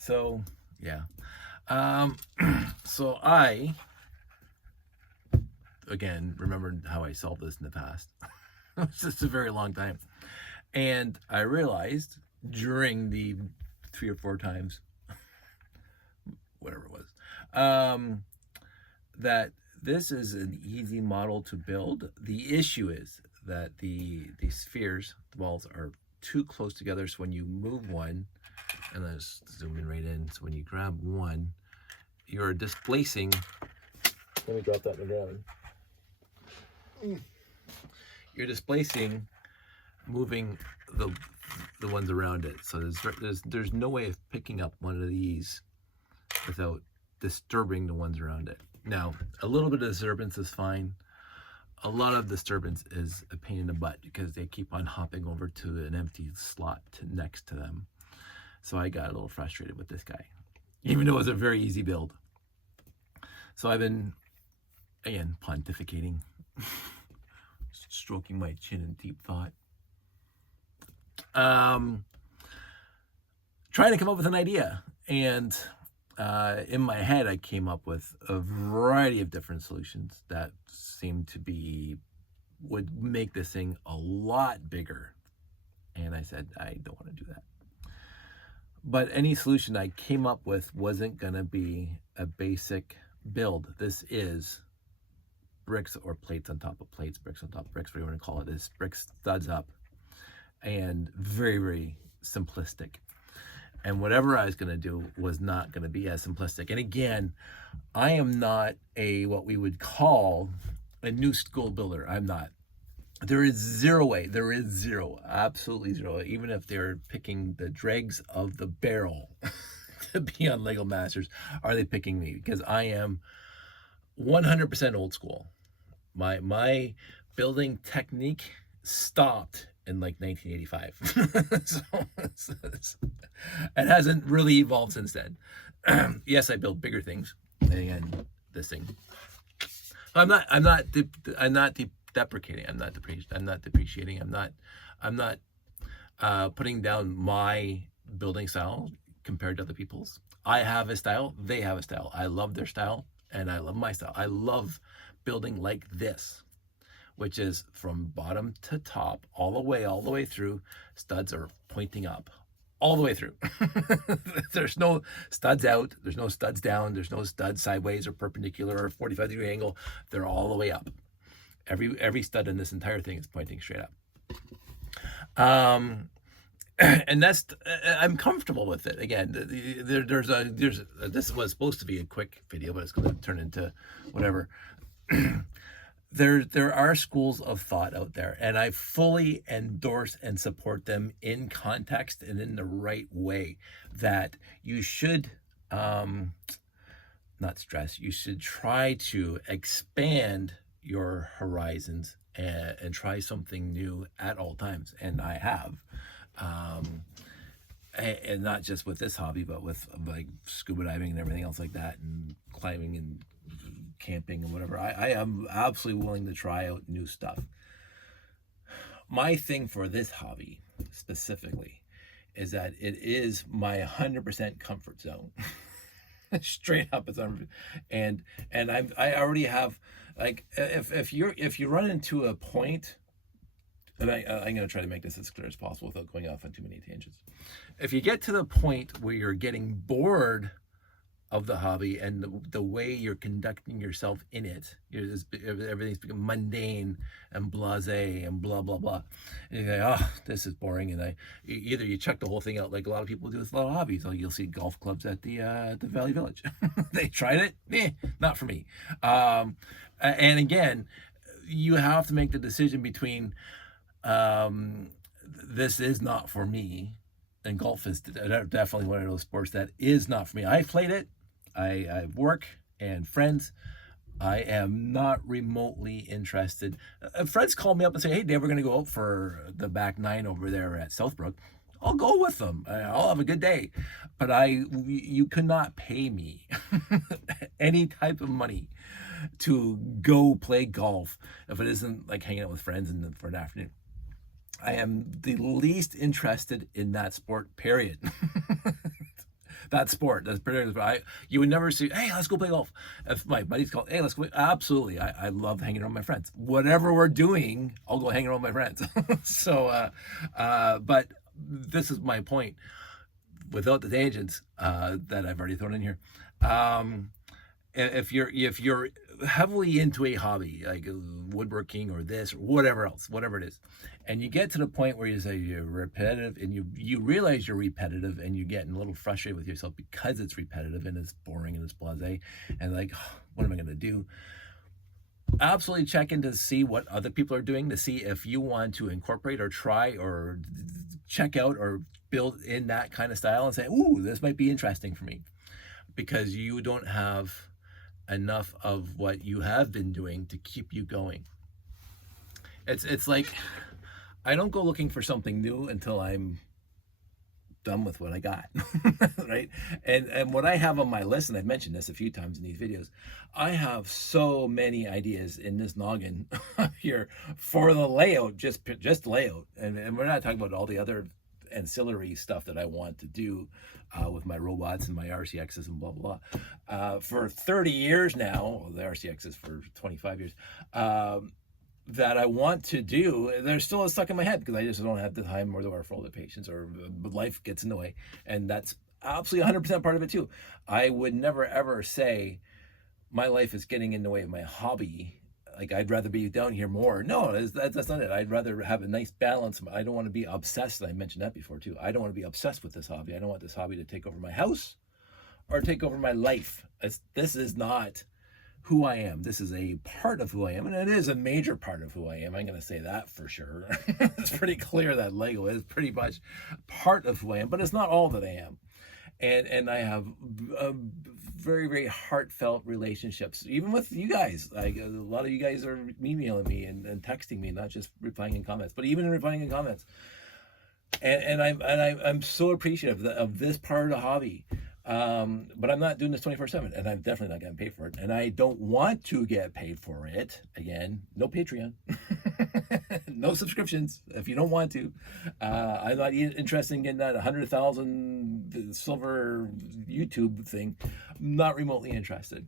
So, yeah. Um, so I, again, remembered how I solved this in the past. It was just a very long time. And I realized during the 3 or 4 times, whatever it was, that this is an easy model to build. The issue is that the spheres, the balls, are too close together. So when you move one, and let's zoom in right in. So when you grab one, you're displacing. Let me drop that in the ground. You're displacing, moving the ones around it. So there's no way of picking up one of these without disturbing the ones around it. Now, a little bit of disturbance is fine. A lot of disturbance is a pain in the butt because they keep on hopping over to an empty slot next to them. So I got a little frustrated with this guy, even though it was a very easy build. So I've been, again, pontificating, stroking my chin in deep thought. Trying to come up with an idea. And in my head, I came up with a variety of different solutions that seemed to would make this thing a lot bigger. And I said, I don't want to do that. But any solution I came up with wasn't going to be a basic build. This is bricks or plates on top of plates, bricks on top of bricks, whatever you want to call it. This bricks studs up, and very, very simplistic. And whatever I was going to do was not going to be as simplistic. And again, I am not what we would call a new school builder. I'm not. There is zero way. There is zero, absolutely zero. Even if they're picking the dregs of the barrel to be on Lego Masters, are they picking me? Because I am 100% old school. My building technique stopped in like 1985. So it hasn't really evolved since then. Yes, I built bigger things. And again, this thing. I'm not deprecating. I'm not depreciating. I'm not putting down my building style compared to other people's. I have a style. They have a style. I love their style, and I love my style. I love building like this, which is from bottom to top, all the way through. Studs are pointing up, all the way through. There's no studs out. There's no studs down. There's no studs sideways or perpendicular or 45-degree angle. They're all the way up. Every stud in this entire thing is pointing straight up. And that's, I'm comfortable with it. Again, this was supposed to be a quick video, but it's going to turn into whatever. There are schools of thought out there, and I fully endorse and support them in context and in the right way, that you should not stress, you should try to expand your horizons and try something new at all times. And I have, and not just with this hobby, but with like scuba diving and everything else like that, and climbing and camping and whatever. I am absolutely willing to try out new stuff. My thing for this hobby specifically is that it is my 100% comfort zone. Straight up, it's and I already have, like, if you run into a point, and I'm going to try to make this as clear as possible without going off on too many tangents. If you get to the point where you're getting bored of the hobby and the way you're conducting yourself in it, everything's become mundane and blasé and blah blah blah, and you go, oh, this is boring, and either you check the whole thing out, like a lot of people do with a lot of hobbies. So you'll see golf clubs at the Valley Village. They tried it, not for me. And again, you have to make the decision between this is not for me, and golf is definitely one of those sports that is not for me. I played it. I have work and friends. I am not remotely interested. Friends call me up and say, hey, Dave, we're going to go out for the back nine over there at Southbrook. I'll go with them. I'll have a good day. But you could not pay me any type of money to go play golf if it isn't like hanging out with friends for an afternoon. I am the least interested in that sport, period. that sport. That's particular. You would never see, hey, let's go play golf. If my buddies call, hey, let's go. Absolutely, I love hanging around with my friends. Whatever we're doing, I'll go hang around with my friends. So, but this is my point. Without the tangents that I've already thrown in here, if you're heavily into a hobby like woodworking or this or whatever else, whatever it is, and you get to the point where you say you're repetitive and you realize you're repetitive and you're getting a little frustrated with yourself because it's repetitive and it's boring and it's blasé and like, oh, what am I going to do? Absolutely check in to see what other people are doing, to see if you want to incorporate or try or check out or build in that kind of style and say, ooh, this might be interesting for me, because you don't have enough of what you have been doing to keep you going. It's like I don't go looking for something new until I'm done with what I got, right? And what I have on my list, and I've mentioned this a few times in these videos, I have so many ideas in this noggin here for the layout, just layout, and we're not talking about all the other ancillary stuff that I want to do with my robots and my RCXs and blah blah blah. For 30 years now, well, the RCX is for 25 years. That I want to do, they're still stuck in my head because I just don't have the time or the wherewithal, the patience, or life gets in the way, and that's absolutely 100% part of it too. I would never ever say my life is getting in the way of my hobby. Like I'd rather be down here more. No, that's not it. I'd rather have a nice balance. I don't want to be obsessed. I mentioned that before too. I don't want to be obsessed with this hobby. I don't want this hobby to take over my house or take over my life. This is not who I am. This is a part of who I am, and it is a major part of who I am. I'm going to say that for sure. It's pretty clear that Lego is pretty much part of who I am, but it's not all that I am. And I have very, very heartfelt relationships, even with you guys. Like a lot of you guys are emailing me and texting me, not just replying in comments, but even replying in comments. And I'm so appreciative of this part of the hobby. But I'm not doing this 24/7, and I'm definitely not getting paid for it, and I don't want to get paid for it. Again, no Patreon, no subscriptions if you don't want to. I'm not interested in getting that 100,000 silver YouTube thing. I'm not remotely interested,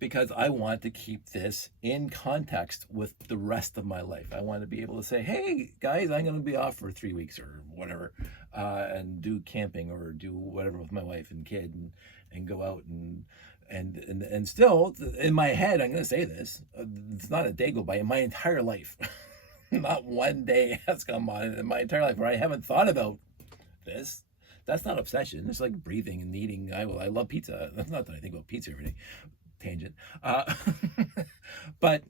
because I want to keep this in context with the rest of my life. I want to be able to say, hey guys, I'm going to be off for 3 weeks or whatever, and do camping or do whatever with my wife and kid, and go out and still in my head, I'm going to say this, it's not a day go by in my entire life. Not one day has come by in my entire life where I haven't thought about this. That's not obsession. It's like breathing and eating. I love pizza. Not that I think about pizza every day. Tangent. But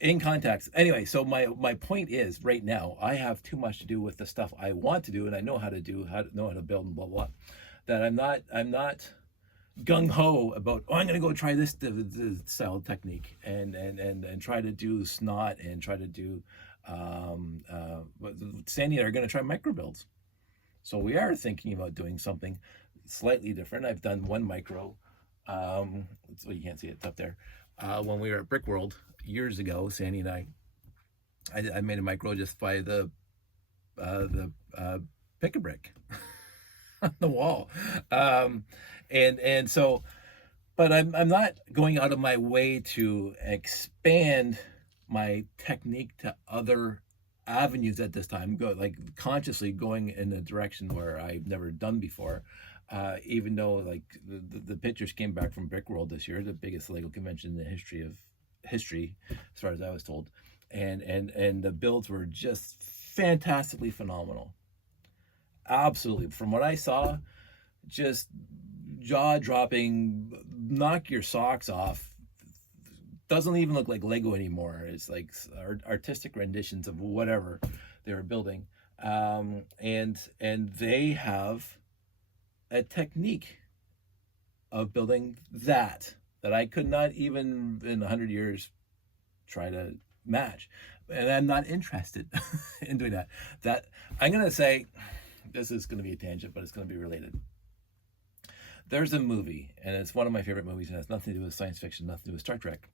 in context, anyway, so my point is, right now I have too much to do with the stuff I want to do, and I know how to do, know how to build and blah blah, that I'm not gung-ho about, oh, I'm gonna go try this style technique and try to do snot and try to do Sandy and I are gonna try micro builds. So we are thinking about doing something slightly different. I've done one micro, so you can't see it, it's up there. When we were at Brick World years ago, Sandy and I made a micro just by the pick-a-brick on the wall, and so, but I'm not going out of my way to expand my technique to other avenues at this time. Like consciously going in a direction where I've never done before. Even though like the pictures came back from Brick World this year, the biggest Lego convention in the history, as far as I was told, and the builds were just fantastically phenomenal. Absolutely, from what I saw, just jaw-dropping, knock your socks off. Doesn't even look like Lego anymore. It's like artistic renditions of whatever they were building, and they have a technique of building that I could not even in 100 years try to match, and I'm not interested in doing that. That I'm gonna say, this is gonna be a tangent, but it's gonna be related. There's a movie, and it's one of my favorite movies, and it has nothing to do with science fiction, nothing to do with Star Trek.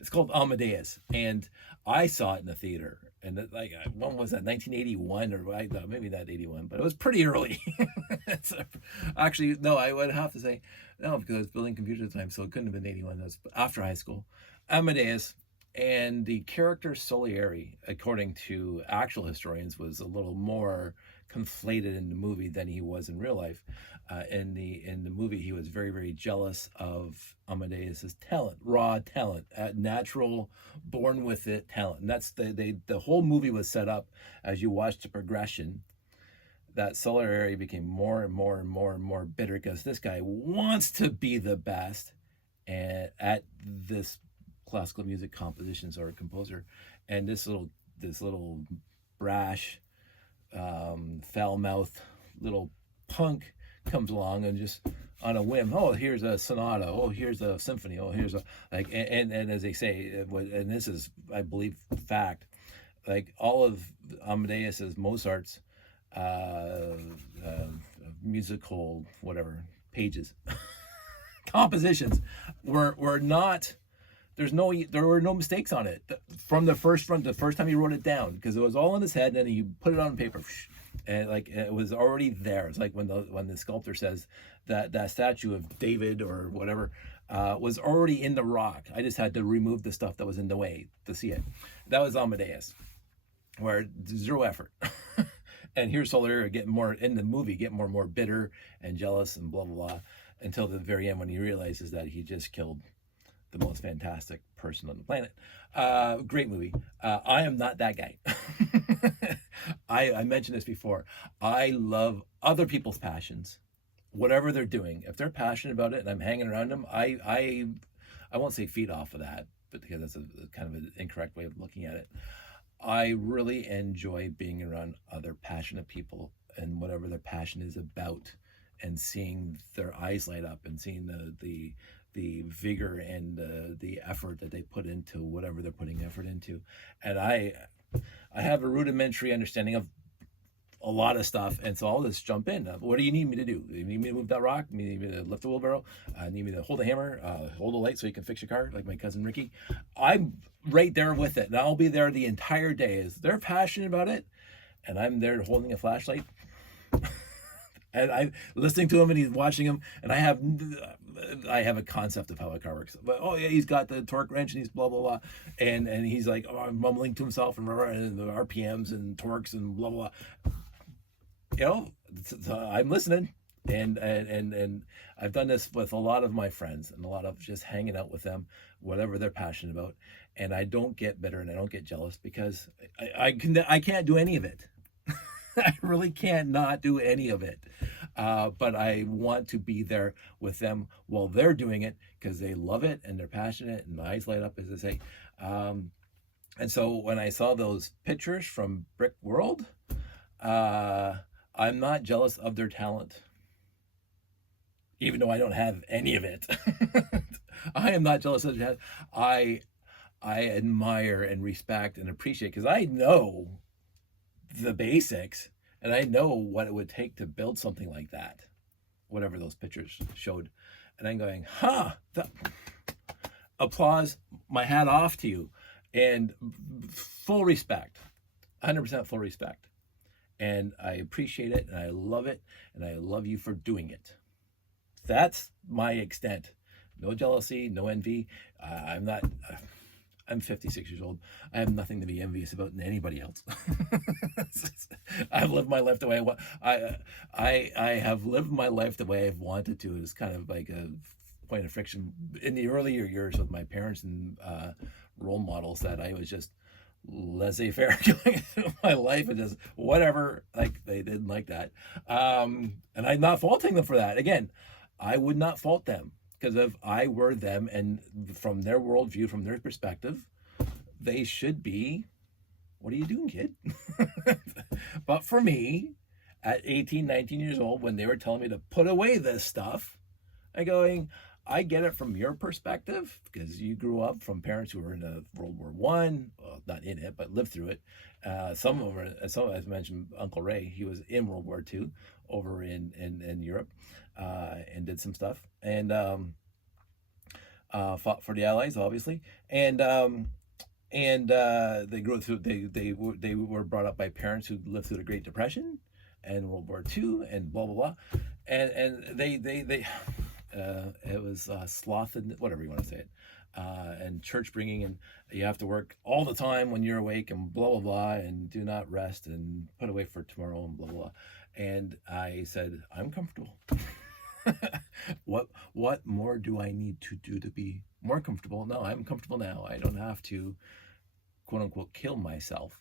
It's called Amadeus, and I saw it in the theater, And that, like, when was that, 1981, or I thought maybe not 81, but it was pretty early. So, actually, no, I would have to say no, because I was building computers at the time, so it couldn't have been 81. That was after high school. Amadeus, and the character Salieri, according to actual historians, was a little more conflated in the movie than he was in real life. In the movie, he was very, very jealous of Amadeus's talent, raw talent, natural, born with it talent, and that's the whole movie was set up as you watch the progression. That Salieri became more and more and more and more bitter because this guy wants to be the best at this classical music compositions or composer, and this little brash, foul mouthed little punk comes along and just on a whim, oh, here's a sonata, oh, here's a symphony, oh, here's a, like, and as they say, and this is, I believe, fact, like all of Amadeus's, Mozart's uh, uh, musical whatever pages compositions were not, there were no mistakes on it from the first time he wrote it down, because it was all in his head, and then he put it on paper, and like it was already there. It's like when the sculptor says that statue of David or whatever was already in the rock. I just had to remove the stuff that was in the way to see it. That was Amadeus, where zero effort. And here's Salieri getting more in the movie, getting more and more bitter and jealous and blah blah blah, until the very end when he realizes that he just killed the most fantastic person on the planet. Great movie. I am not that guy. I mentioned this before. I love other people's passions, whatever they're doing. If they're passionate about it and I'm hanging around them, I won't say feed off of that, but because that's a kind of an incorrect way of looking at it. I really enjoy being around other passionate people and whatever their passion is about, and seeing their eyes light up and seeing the vigor and the effort that they put into whatever they're putting effort into. And I have a rudimentary understanding of a lot of stuff, and so I'll just jump in. What do you need me to do? You need me to move that rock? You need me to lift the wheelbarrow? Need me to hold a hammer? Hold a light so you can fix your car, like my cousin Ricky? I'm right there with it, and I'll be there the entire day. Is they're passionate about it, and I'm there holding a flashlight, and I'm listening to him, and he's watching him, and I have a concept of how a car works. But oh yeah, he's got the torque wrench, and he's blah blah blah, and he's like, oh, mumbling to himself, and the RPMs and torques and blah blah. I'm listening, and I've done this with a lot of my friends and a lot of just hanging out with them, whatever they're passionate about, and I don't get bitter and I don't get jealous, because I can't do any of it. I really can't not do any of it, but I want to be there with them while they're doing it, because they love it and they're passionate and the eyes light up, as they say. And so when I saw those pictures from Brick World, I'm not jealous of their talent, even though I don't have any of it. I am not jealous of their talent. I admire and respect and appreciate, because I know the basics and I know what it would take to build something like that, whatever those pictures showed. And I'm going, applause, my hat off to you, and full respect, 100% full respect. And I appreciate it, and I love it, and I love you for doing it. That's my extent. No jealousy, no envy. I'm 56 years old. I have nothing to be envious about in anybody else. I've lived my life the way I want. I have lived my life the way I've wanted to. It's kind of like a point of friction in the earlier years with my parents and role models, that I was just laissez-faire going through my life and just whatever, like they didn't like that, and I'm not faulting them for that. Again, I would not fault them, because if I were them and from their worldview, from their perspective, they should be, what are you doing, kid? But for me, at 18, 19 years old, when they were telling me to put away this stuff, I get it from your perspective, because you grew up from parents who were in World War One, well, not in it, but lived through it. Some of them, as mentioned, Uncle Ray, he was in World War II over in Europe, and did some stuff, and fought for the Allies, obviously, and and they grew through. They were brought up by parents who lived through the Great Depression and World War II and blah blah blah, and they it was sloth and whatever you want to say it, and church bringing, and you have to work all the time when you're awake and blah blah blah, and do not rest and put away for tomorrow and blah blah blah. And I said, I'm comfortable. What more do I need to do to be more comfortable? No, I'm comfortable now. I don't have to quote unquote kill myself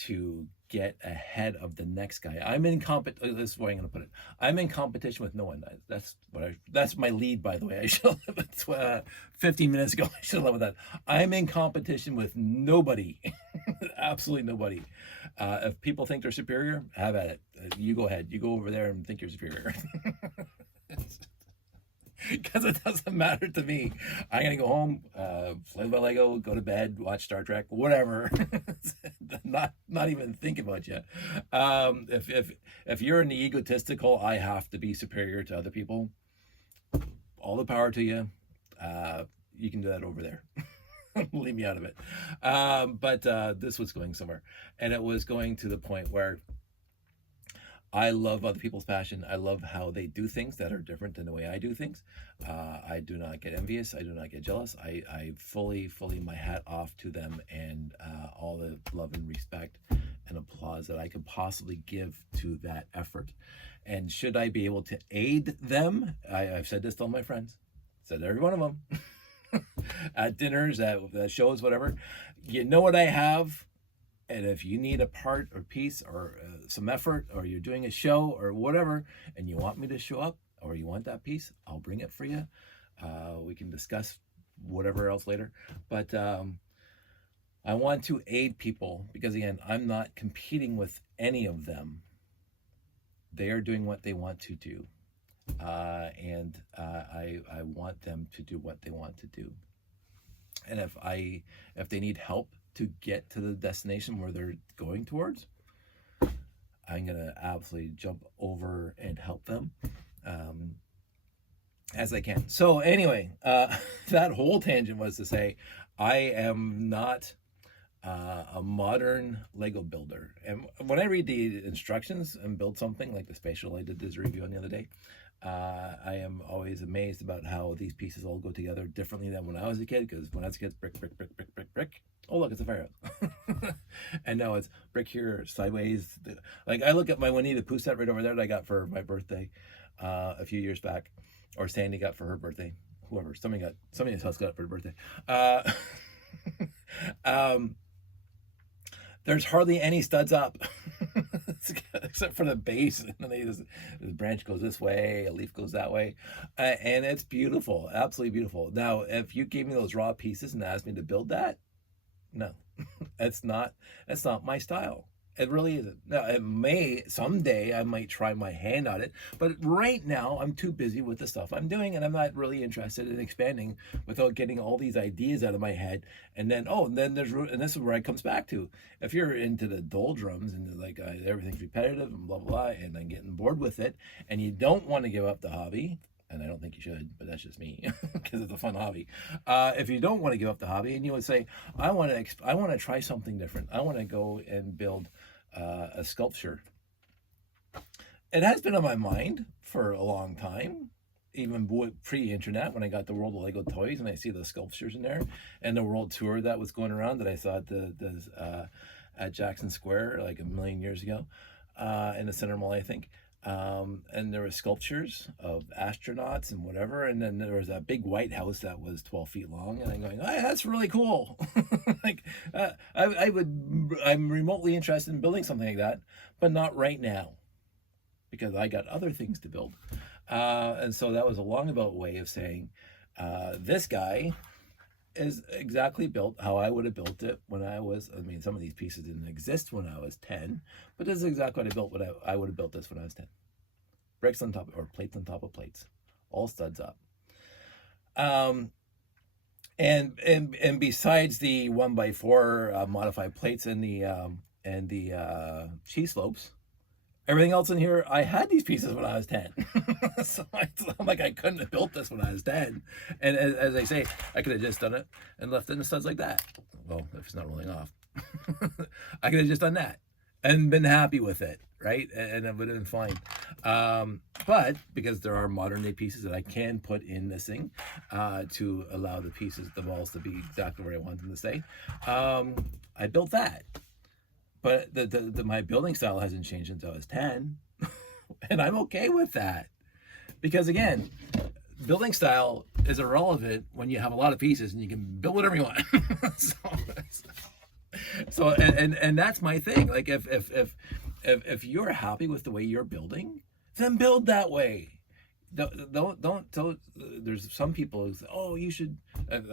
to get ahead of the next guy. I'm in this is the way I'm going to put it. I'm in competition with no one. That's my lead, by the way. I should have 15 minutes ago. I should have led with that. I'm in competition with nobody. Absolutely nobody. If people think they're superior, have at it. You go ahead. You go over there and think you're superior. Because it doesn't matter to me. I'm gonna go home, play with my Lego, go to bed, watch Star Trek, whatever. not even think about you. If you're in the egotistical, I have to be superior to other people, all the power to you. You can do that over there. Leave me out of it. But this was going somewhere, and it was going to the point where I love other people's passion. I love how they do things that are different than the way I do things. I do not get envious. I do not get jealous. I fully my hat off to them, and all the love and respect and applause that I could possibly give to that effort. And should I be able to aid them, I've said this to all my friends, said every one of them, at dinners, at shows, whatever, you know what I have. And if you need a part or piece or some effort, or you're doing a show or whatever, and you want me to show up, or you want that piece, I'll bring it for you. We can discuss whatever else later. But I want to aid people because, again, I'm not competing with any of them. They are doing what they want to do. And I want them to do what they want to do. And if they need help to get to the destination where they're going towards, I'm gonna absolutely jump over and help them as I can. So anyway, that whole tangent was to say I am not a modern Lego builder. And when I read the instructions and build something like the spatial I did this review on the other day, I am always amazed about how these pieces all go together differently than when I was a kid. Because when I was a kid, brick, brick, brick, brick, brick, brick. Oh, look, it's a firehouse. And now it's brick here, sideways. Like, I look at my Winnie the Pooh set right over there that I got for my birthday a few years back, or Sandy got for her birthday. Whoever, somebody in his house got it for her birthday. There's hardly any studs up, except for the base. And then the branch goes this way, a leaf goes that way, and it's beautiful, absolutely beautiful. Now, if you gave me those raw pieces and asked me to build that, no, that's not my style. It really isn't. Now, it may someday, I might try my hand on it, but right now I'm too busy with the stuff I'm doing, and I'm not really interested in expanding without getting all these ideas out of my head. And then and this is where it comes back to, if you're into the doldrums and like everything's repetitive and blah blah blah, and then getting bored with it, and you don't want to give up the hobby. And I don't think you should, but that's just me, because it's a fun hobby. If you don't want to give up the hobby, and you would say, I want to try something different. I want to go and build a sculpture. It has been on my mind for a long time, even pre-internet, when I got the World of Lego Toys and I see the sculptures in there, and the world tour that was going around that I saw at Jackson Square like a million years ago, in the Center Mall, I think. And there were sculptures of astronauts and whatever, and then there was a big White House that was 12 feet long, and I'm going, hey, that's really cool. Like, I'm remotely interested in building something like that, but not right now, because I got other things to build. And so that was a roundabout way of saying, this guy is exactly built how I would have built it when I was, some of these pieces didn't exist when I was 10, but this is exactly what I built, I would have built this when I was 10. Bricks on top, or plates on top of plates, all studs up. And besides the 1x4 modified plates and the cheese slopes, everything else in here, I had these pieces when I was 10. So I'm like, I couldn't have built this when I was 10. And as I say, I could have just done it and left it in studs like that. well, if it's not rolling off, I could have just done that and been happy with it, right? And it would have been fine. But because there are modern day pieces that I can put in this thing to allow the balls to be exactly where I want them to stay, I built that. But my building style hasn't changed since I was 10. And I'm okay with that. Because again, building style is irrelevant when you have a lot of pieces and you can build whatever you want. so and that's my thing. Like if you're happy with the way you're building, then build that way. Don't there's some people who say, oh, you should.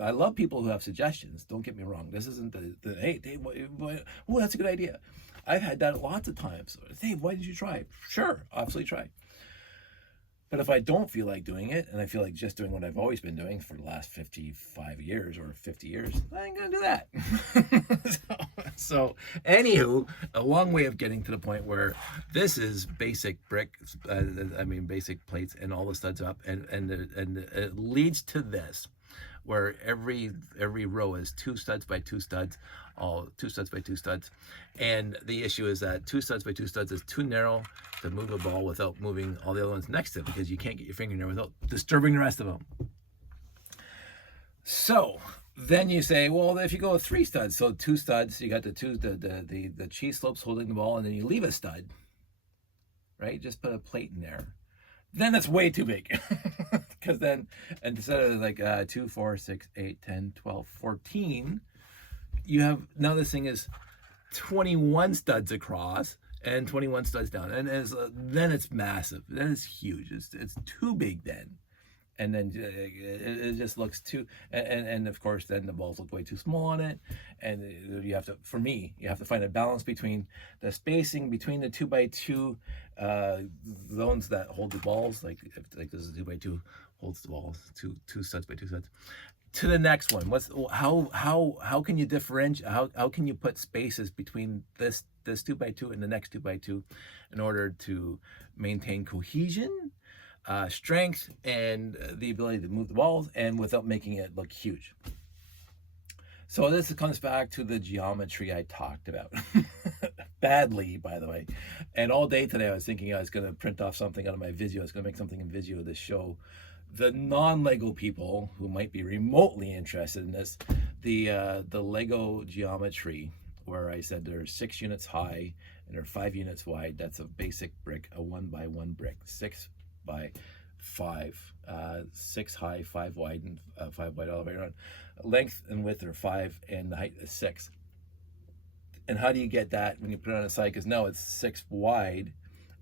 I love people who have suggestions. Don't get me wrong. This isn't the hey Dave, oh, that's a good idea. I've had that lots of times. Dave, why did you try? Sure, absolutely try. But if I don't feel like doing it, and I feel like just doing what I've always been doing for the last 55 years or 50 years, I ain't gonna do that. so anywho, a long way of getting to the point where this is basic brick, basic plates and all the studs up, and it leads to this, where every row is 2 studs by 2 studs, all 2 studs by 2 studs. And the issue is that 2 studs by 2 studs is too narrow to move a ball without moving all the other ones next to it, because you can't get your finger in there without disturbing the rest of them. So then you say, well, if you go with 3 studs, so 2 studs, you got the cheese slopes holding the ball, and then you leave a stud, right? Just put a plate in there. Then it's way too big. Because then instead of like 2, 4, 6, 8, 10, 12, 14, you have, now this thing is 21 studs across and 21 studs down, and then it's massive. Then it's huge. It's too big then, and then it just looks too. And of course, then the balls look way too small on it, and you have to. For me, you have to find a balance between the spacing between the 2 by 2 zones that hold the balls. Like this is 2 by 2 holds the balls, two studs by 2 studs. To the next one, how can you differentiate? How can you put spaces between this 2 by 2 and the next 2 by 2 in order to maintain cohesion, strength, and the ability to move the balls, and without making it look huge? So this comes back to the geometry I talked about. Badly, by the way. And all day today I was thinking I was going to print off something out of my Visio. I was going to make something in Visio to show the non-Lego people who might be remotely interested in this, the Lego geometry, where I said they're 6 units high and they're 5 units wide. That's a basic brick, a 1 by 1 brick, 6 by 5, 6 high, 5 wide, and 5 wide all the way around. Length and width are 5, and the height is 6. And how do you get that when you put it on a side? Because now it's 6 wide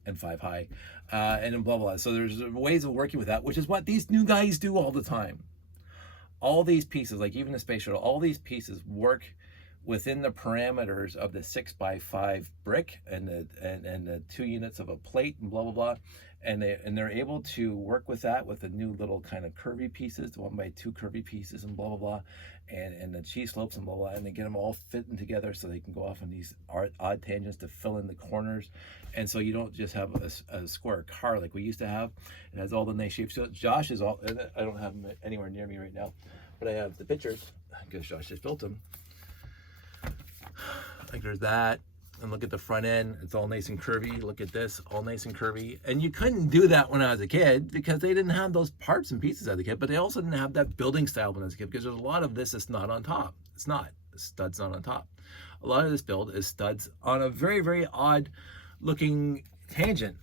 and 5 high, and then blah blah. So there's ways of working with that, which is what these new guys do all the time. All these pieces, like even the space shuttle, all these pieces work within the parameters of the 6 by 5 brick and the 2 units of a plate and blah blah blah, and they're able to work with that with the new little kind of curvy pieces, the 1 by 2 curvy pieces and blah blah blah, and the cheese slopes and blah blah, and they get them all fitting together so they can go off on these odd tangents to fill in the corners, and so you don't just have a square car like we used to have. It has all the nice shapes. So Josh is all, I don't have him anywhere near me right now, but I have the pictures because Josh just built them. Like there's that, and look at the front end, it's all nice and curvy. Look at this, all nice and curvy. And you couldn't do that when I was a kid because they didn't have those parts and pieces as a kid, but they also didn't have that building style when I was a kid, because there's a lot of this that's not on top. It's not, the stud's not on top. A lot of this build is studs on a very, very odd looking tangent.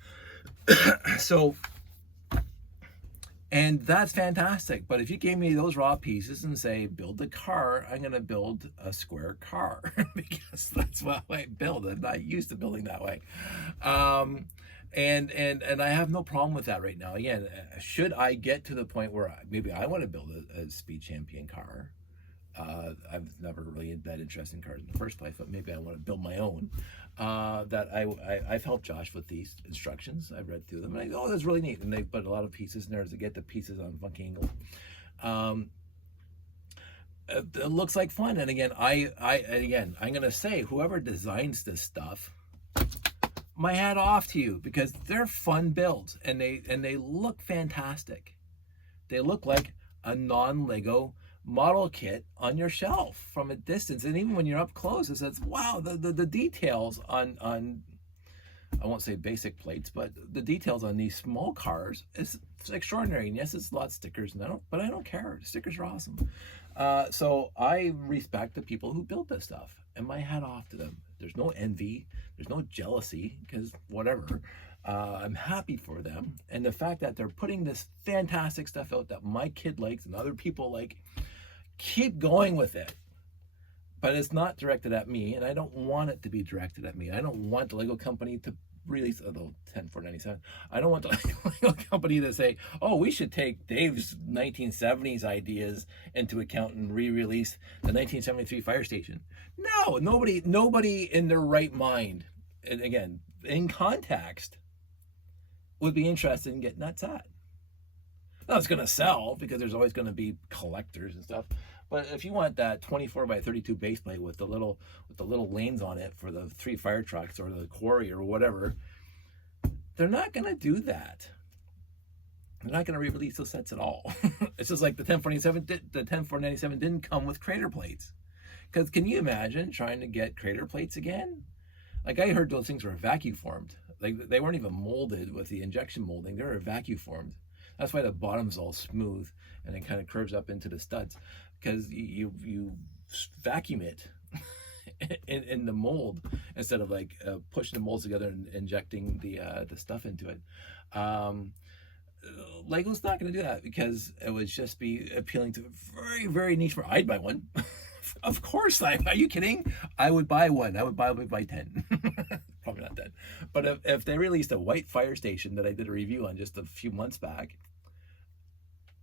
So, and that's fantastic. But if you gave me those raw pieces and say, build the car, I'm going to build a square car because that's what I build. I'm not used to building that way. And I have no problem with that right now. Again, should I get to the point where maybe I want to build a speed champion car, I've never really had that interest in cars in the first place, but maybe I want to build my own. That I've helped Josh with these instructions. I've read through them, and oh, that's really neat. And they put a lot of pieces in there to get the pieces on funky angle. It looks like fun. And again, I'm gonna say, whoever designs this stuff, my hat off to you, because they're fun builds, and they look fantastic. They look like a non-Lego model kit on your shelf from a distance, and even when you're up close, it says, wow, the details on I won't say basic plates, but the details on these small cars is extraordinary. And yes, it's a lot of stickers, and I don't care. Stickers are awesome. So I respect the people who built this stuff, and my hat off to them. There's no envy, there's no jealousy, because whatever. I'm happy for them, and the fact that they're putting this fantastic stuff out that my kid likes and other people like, keep going with it. But it's not directed at me, and I don't want it to be directed at me. I don't want the Lego company to release, although 10,497. I don't want the Lego company to say, "Oh, we should take Dave's 1970s ideas into account and re-release the 1973 fire station." No, nobody in their right mind, and again, in context, would be interested in getting that set. Now it's going to sell because there's always going to be collectors and stuff. But if you want that 24 by 32 base plate with the little lanes on it for the 3 fire trucks or the quarry or whatever, they're not going to do that. They're not going to re-release those sets at all. It's just like the 10497 didn't come with crater plates. Because can you imagine trying to get crater plates again? Like, I heard those things were vacuum formed. Like, they weren't even molded with the injection molding. They were vacuum formed. That's why the bottom's all smooth and it kind of curves up into the studs, because you vacuum it in the mold instead of like pushing the molds together and injecting the stuff into it. Lego's not going to do that because it would just be appealing to a very, very niche market. I'd buy one. Of course, are you kidding? I would buy one. I would buy 10. Probably not 10. But if they released a white fire station that I did a review on just a few months back,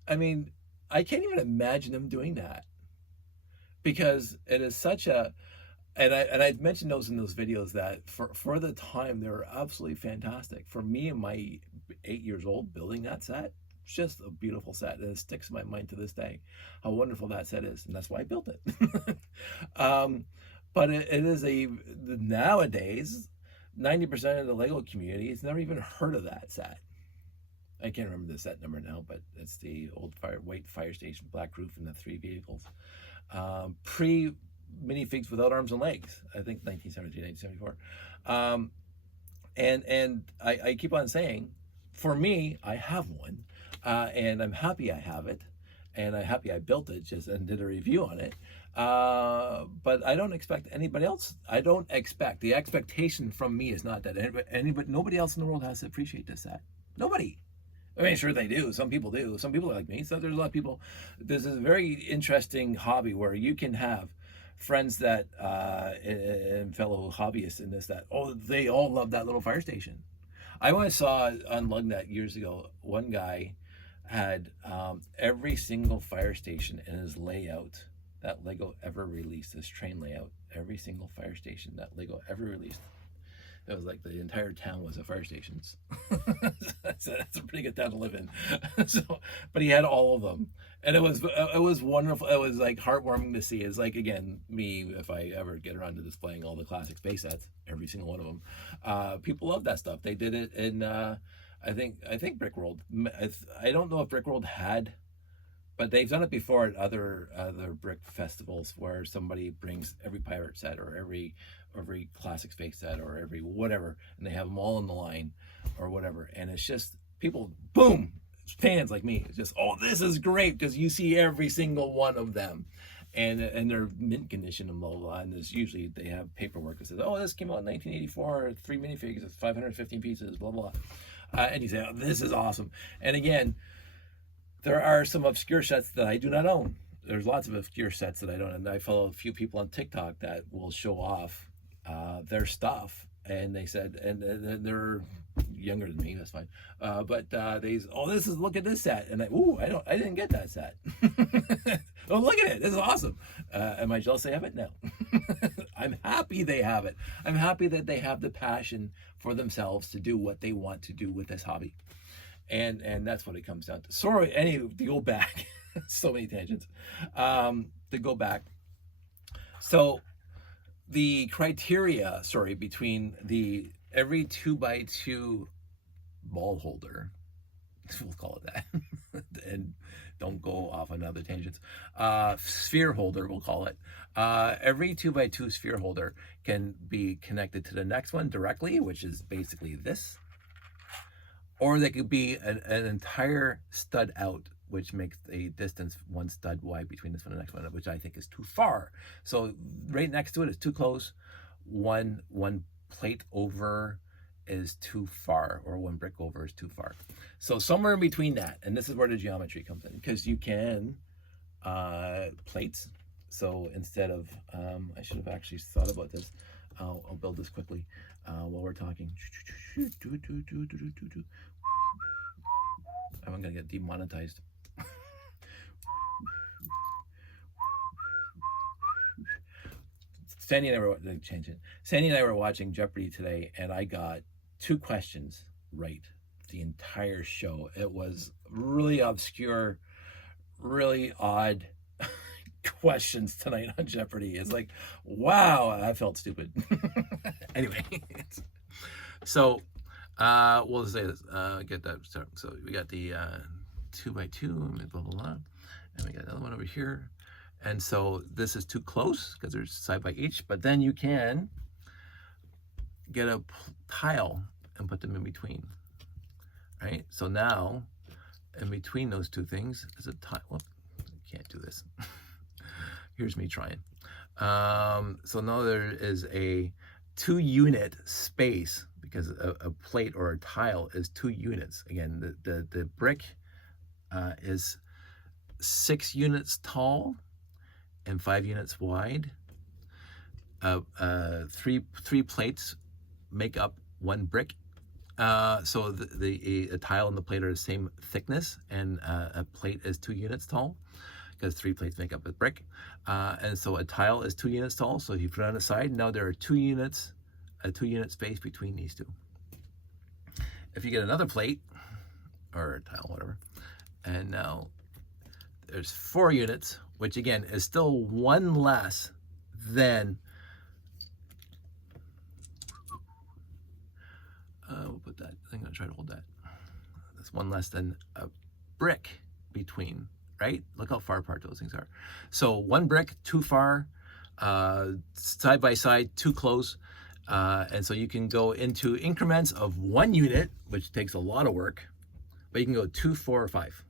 I mean, I can't even imagine them doing that, because it is such a, and I mentioned those in those videos that for the time they were absolutely fantastic. For me and my 8 years old building that set, it's just a beautiful set, and it sticks in my mind to this day how wonderful that set is, and that's why I built it. But it is nowadays 90% of the Lego community has never even heard of that set. I can't remember the set number now, but it's the old white fire station, black roof, and the 3 vehicles. Pre minifigs without arms and legs, I think 1973, 1974. And I keep on saying, for me, I have one, and I'm happy I have it, and I'm happy I built it and did a review on it. But I don't expect anybody else. The expectation from me is not that nobody else in the world has to appreciate this set. Nobody. I mean, sure they do. Some people do. Some people are like me. So there's a lot of people. This is a very interesting hobby where you can have friends that and fellow hobbyists in this, that they all love that little fire station. I once saw on Lugnet years ago, one guy had every single fire station in his layout that Lego ever released, this train layout, every single fire station that Lego ever released. It was like the entire town was a fire stations. That's a pretty good town to live in. But he had all of them, and it was wonderful. It was like heartwarming to see. It's like, again, me, if I ever get around to displaying all the classic space sets, every single one of them. People love that stuff. They did it in I think Brick World. I don't know if Brick World had, but they've done it before at other brick festivals where somebody brings every pirate set or every classic space set or every whatever, and they have them all in the line or whatever, and it's just people, boom, fans like me, it's just, this is great because you see every single one of them, and they're mint condition and blah blah blah, and there's usually they have paperwork that says, this came out in 1984, 3 minifigs, it's 515 pieces, blah blah, and you say, this is awesome. And again, there are some obscure sets that I do not own. There's lots of obscure sets that I don't, and I follow a few people on TikTok that will show off their stuff, and they said, and they're younger than me, that's fine, but look at this set, and I didn't get that set. Oh, look at it, this is awesome. Am I jealous they have it? No. I'm happy they have it. I'm happy that they have the passion for themselves to do what they want to do with this hobby, and that's what it comes down to. Sorry, to go back, so many tangents, to go back. So the criteria, between every 2x2 ball holder, We'll call it that. And don't go off on other tangents. Sphere holder, we'll call it. Every 2x2 sphere holder can be connected to the next one directly, which is basically this. Or they could be an entire stud out, which makes a distance one stud wide between this one and the next one, which I think is too far. So right next to it is too close. One plate over is too far, or one brick over is too far. So somewhere in between that, and this is where the geometry comes in, because you can plates. So instead of, I should have actually thought about this. I'll build this quickly while we're talking. I'm gonna get demonetized. Sandy and I were watching Jeopardy today, and I got 2 questions right the entire show. It was really obscure, really odd questions tonight on Jeopardy. It's like, wow, I felt stupid. Anyway, so we'll say this. Get that started. So we got the 2x2, blah blah blah, and we got another one over here. And so this is too close because there's side by each, but then you can get a tile and put them in between, right? So now in between those two things is a tile. Whoop, I can't do this. Here's me trying. So now there is a 2-unit space, because a plate or a tile is 2 units. Again, the brick is 6 units tall and 5 units wide. 3 plates make up 1 brick. So a tile and the plate are the same thickness, and a plate is 2 units tall, because 3 plates make up a brick. And so a tile is 2 units tall. So if you put it on the side, now there are 2 units, a 2-unit space between these two. If you get another plate or a tile, whatever, and now there's 4 units, which again is still 1 less than, we'll put that, I'm gonna try to hold that. That's 1 less than a brick between, right? Look how far apart those things are. So 1 brick, too far, side by side, too close. And so you can go into increments of 1 unit, which takes a lot of work, but you can go 2, 4, or 5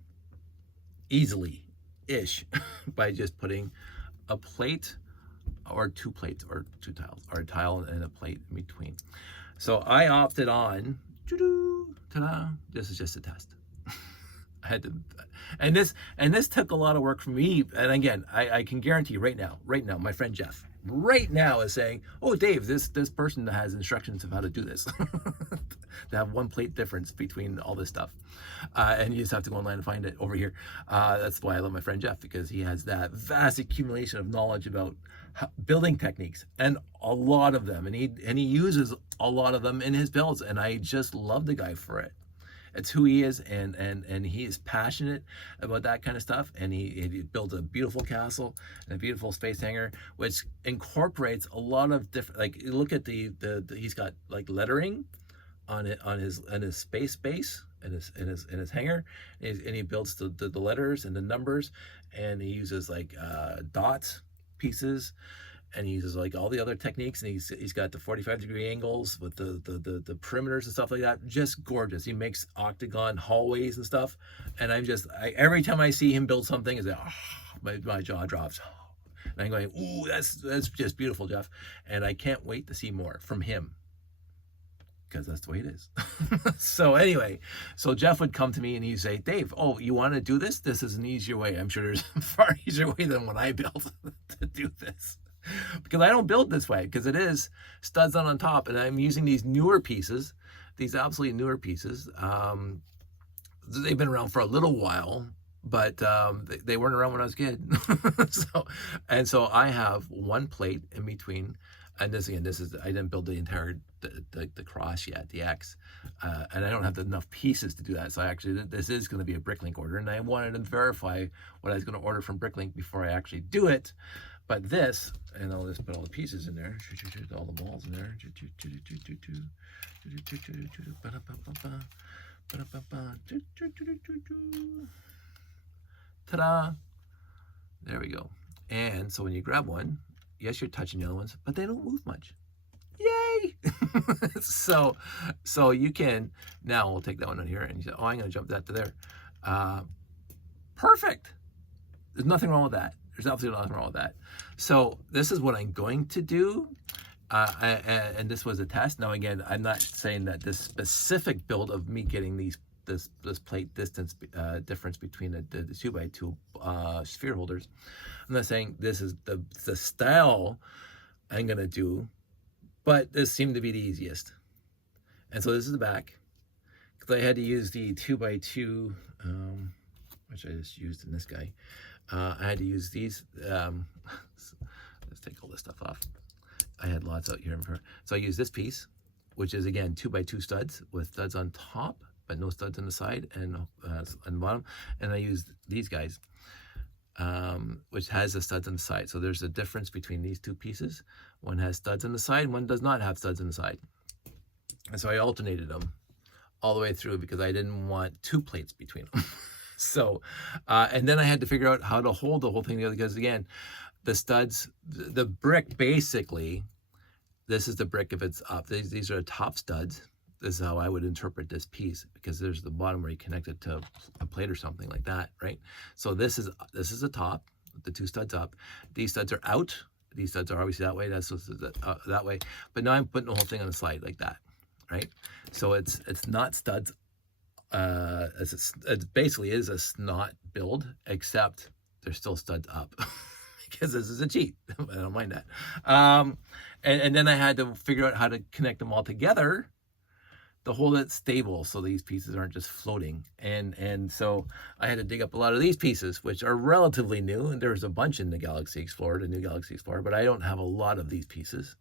easily-ish by just putting a plate or 2 plates or 2 tiles, or a tile and a plate in between. So I opted on, ta-da, this is just a test. I had to, and this took a lot of work for me. And again, I can guarantee you right now, my friend Jeff, right now is saying, oh, Dave, this person has instructions of how to do this. To have 1 plate difference between all this stuff. And you just have to go online and find it over here. That's why I love my friend Jeff, because he has that vast accumulation of knowledge about building techniques, and a lot of them. And he uses a lot of them in his builds. And I just love the guy for it. It's who he is, and he is passionate about that kind of stuff. And he built a beautiful castle and a beautiful space hangar, which incorporates a lot of different, like, you look at the he's got like lettering on his space base and his hangar, and he builds the letters and the numbers, and he uses like dots pieces, and he uses like all the other techniques, and he's got the 45-degree angles with the perimeters and stuff like that. Just gorgeous. He makes octagon hallways and stuff, and every time I see him build something, it's like, oh, my jaw drops. And I'm going, ooh, that's just beautiful, Jeff. And I can't wait to see more from him, because that's the way it is. So anyway, so Jeff would come to me and he'd say, Dave, oh, you want to do this? This is an easier way. I'm sure there's a far easier way than what I built to do this. Because I don't build this way, because it is studs on top, and I'm using these newer pieces, these absolutely newer pieces. They've been around for a little while, but they weren't around when I was a kid. So I have 1 plate in between. And this is, I didn't build the entire, the cross yet, the X, and I don't have enough pieces to do that. So this is going to be a Bricklink order, and I wanted to verify what I was going to order from Bricklink before I actually do it. But this, and I'll just put all the pieces in there, all the walls in there. Ta-da! There we go. And so when you grab one, yes, you're touching the other ones, but they don't move much. Yay! so you can, now we'll take that one out here and you say, oh, I'm going to jump that to there. Perfect. There's nothing wrong with that. There's absolutely nothing wrong with that. So this is what I'm going to do. And this was a test. Now, again, I'm not saying that this specific build of me getting this plate distance difference between the 2x2 sphere holders, I'm not saying this is the style I'm going to do, but this seemed to be the easiest. And so this is the back, because I had to use the 2x2, which I just used in this guy. I had to use these. Let's take all this stuff off. I had lots out here in front. So I use this piece, which is again 2x2 studs with studs on top, but no studs on the side and on the bottom. And I use these guys, which has the studs on the side. So there's a difference between these two pieces. One has studs on the side, one does not have studs on the side. And so I alternated them all the way through because I didn't want two plates between them. So, and then I had to figure out how to hold the whole thing together because again, the studs, the brick basically, this is the brick if it's up. These are the top studs. This is how I would interpret this piece because there's the bottom where you connect it to a plate or something like that, right? So this is the top, the two studs up. These studs are out. These studs are obviously that way. That's that way. But now I'm putting the whole thing on the slide like that, right? So it's not studs. It basically is a snot build, except there's still studs up because this is a cheat. I don't mind that. And then I had to figure out how to connect them all together to hold it stable so these pieces aren't just floating. And so I had to dig up a lot of these pieces, which are relatively new. And there's a bunch in the Galaxy Explorer, the new Galaxy Explorer, but I don't have a lot of these pieces.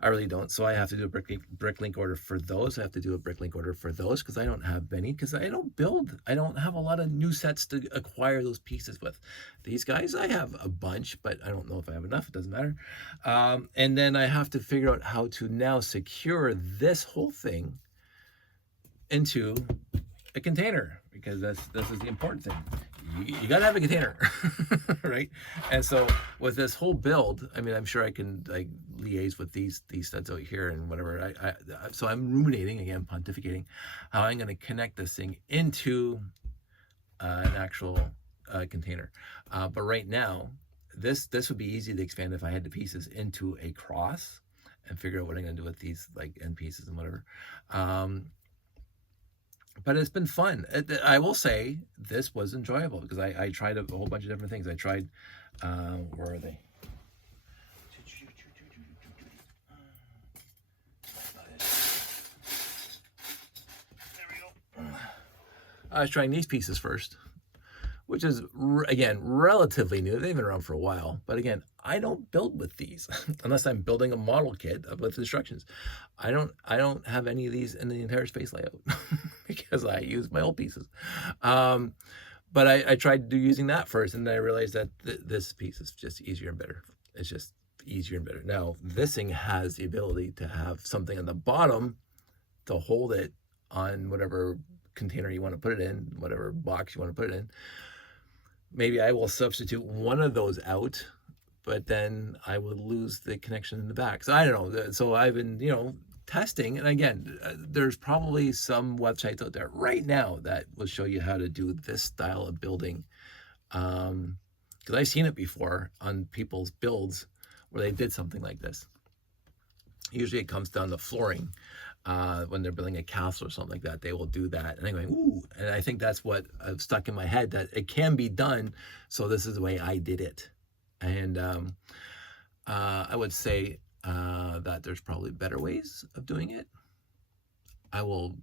I really don't. So I have to do a bricklink order for those. I have to do a bricklink order for those because I don't have many because I don't build. I don't have a lot of new sets to acquire those pieces with. These guys, I have a bunch, but I don't know if I have enough. It doesn't matter. And then I have to figure out how to now secure this whole thing into a container because this is the important thing. You got to have a container, right? And so with this whole build, I mean, I'm sure I can like liaise with these studs out here and whatever. So I'm ruminating again, pontificating, how I'm going to connect this thing into an actual container. But right now, this would be easy to expand if I had the pieces into a cross and figure out what I'm going to do with these like end pieces and whatever. But it's been fun. I will say this was enjoyable because I tried a whole bunch of different things. I tried, where are they? There we go. I was trying these pieces first, which is, again, relatively new. They've been around for a while. But again, I don't build with these unless I'm building a model kit with instructions. I don't have any of these in the entire space layout because I use my old pieces. But I tried using that first, and then I realized that this piece is just easier and better. It's just easier and better. Now, this thing has the ability to have something on the bottom to hold it on whatever container you want to put it in, whatever box you want to put it in. Maybe I will substitute one of those out, but then I would lose the connection in the back. So I don't know. So I've been, testing. And again, there's probably some websites out there right now that will show you how to do this style of building. Because I've seen it before on people's builds where they did something like this. Usually it comes down to flooring. When they're building a castle or something like that, they will do that. And I'm going, ooh. And I think that's what I've stuck in my head, that it can be done. So this is the way I did it. And I would say that there's probably better ways of doing it. I will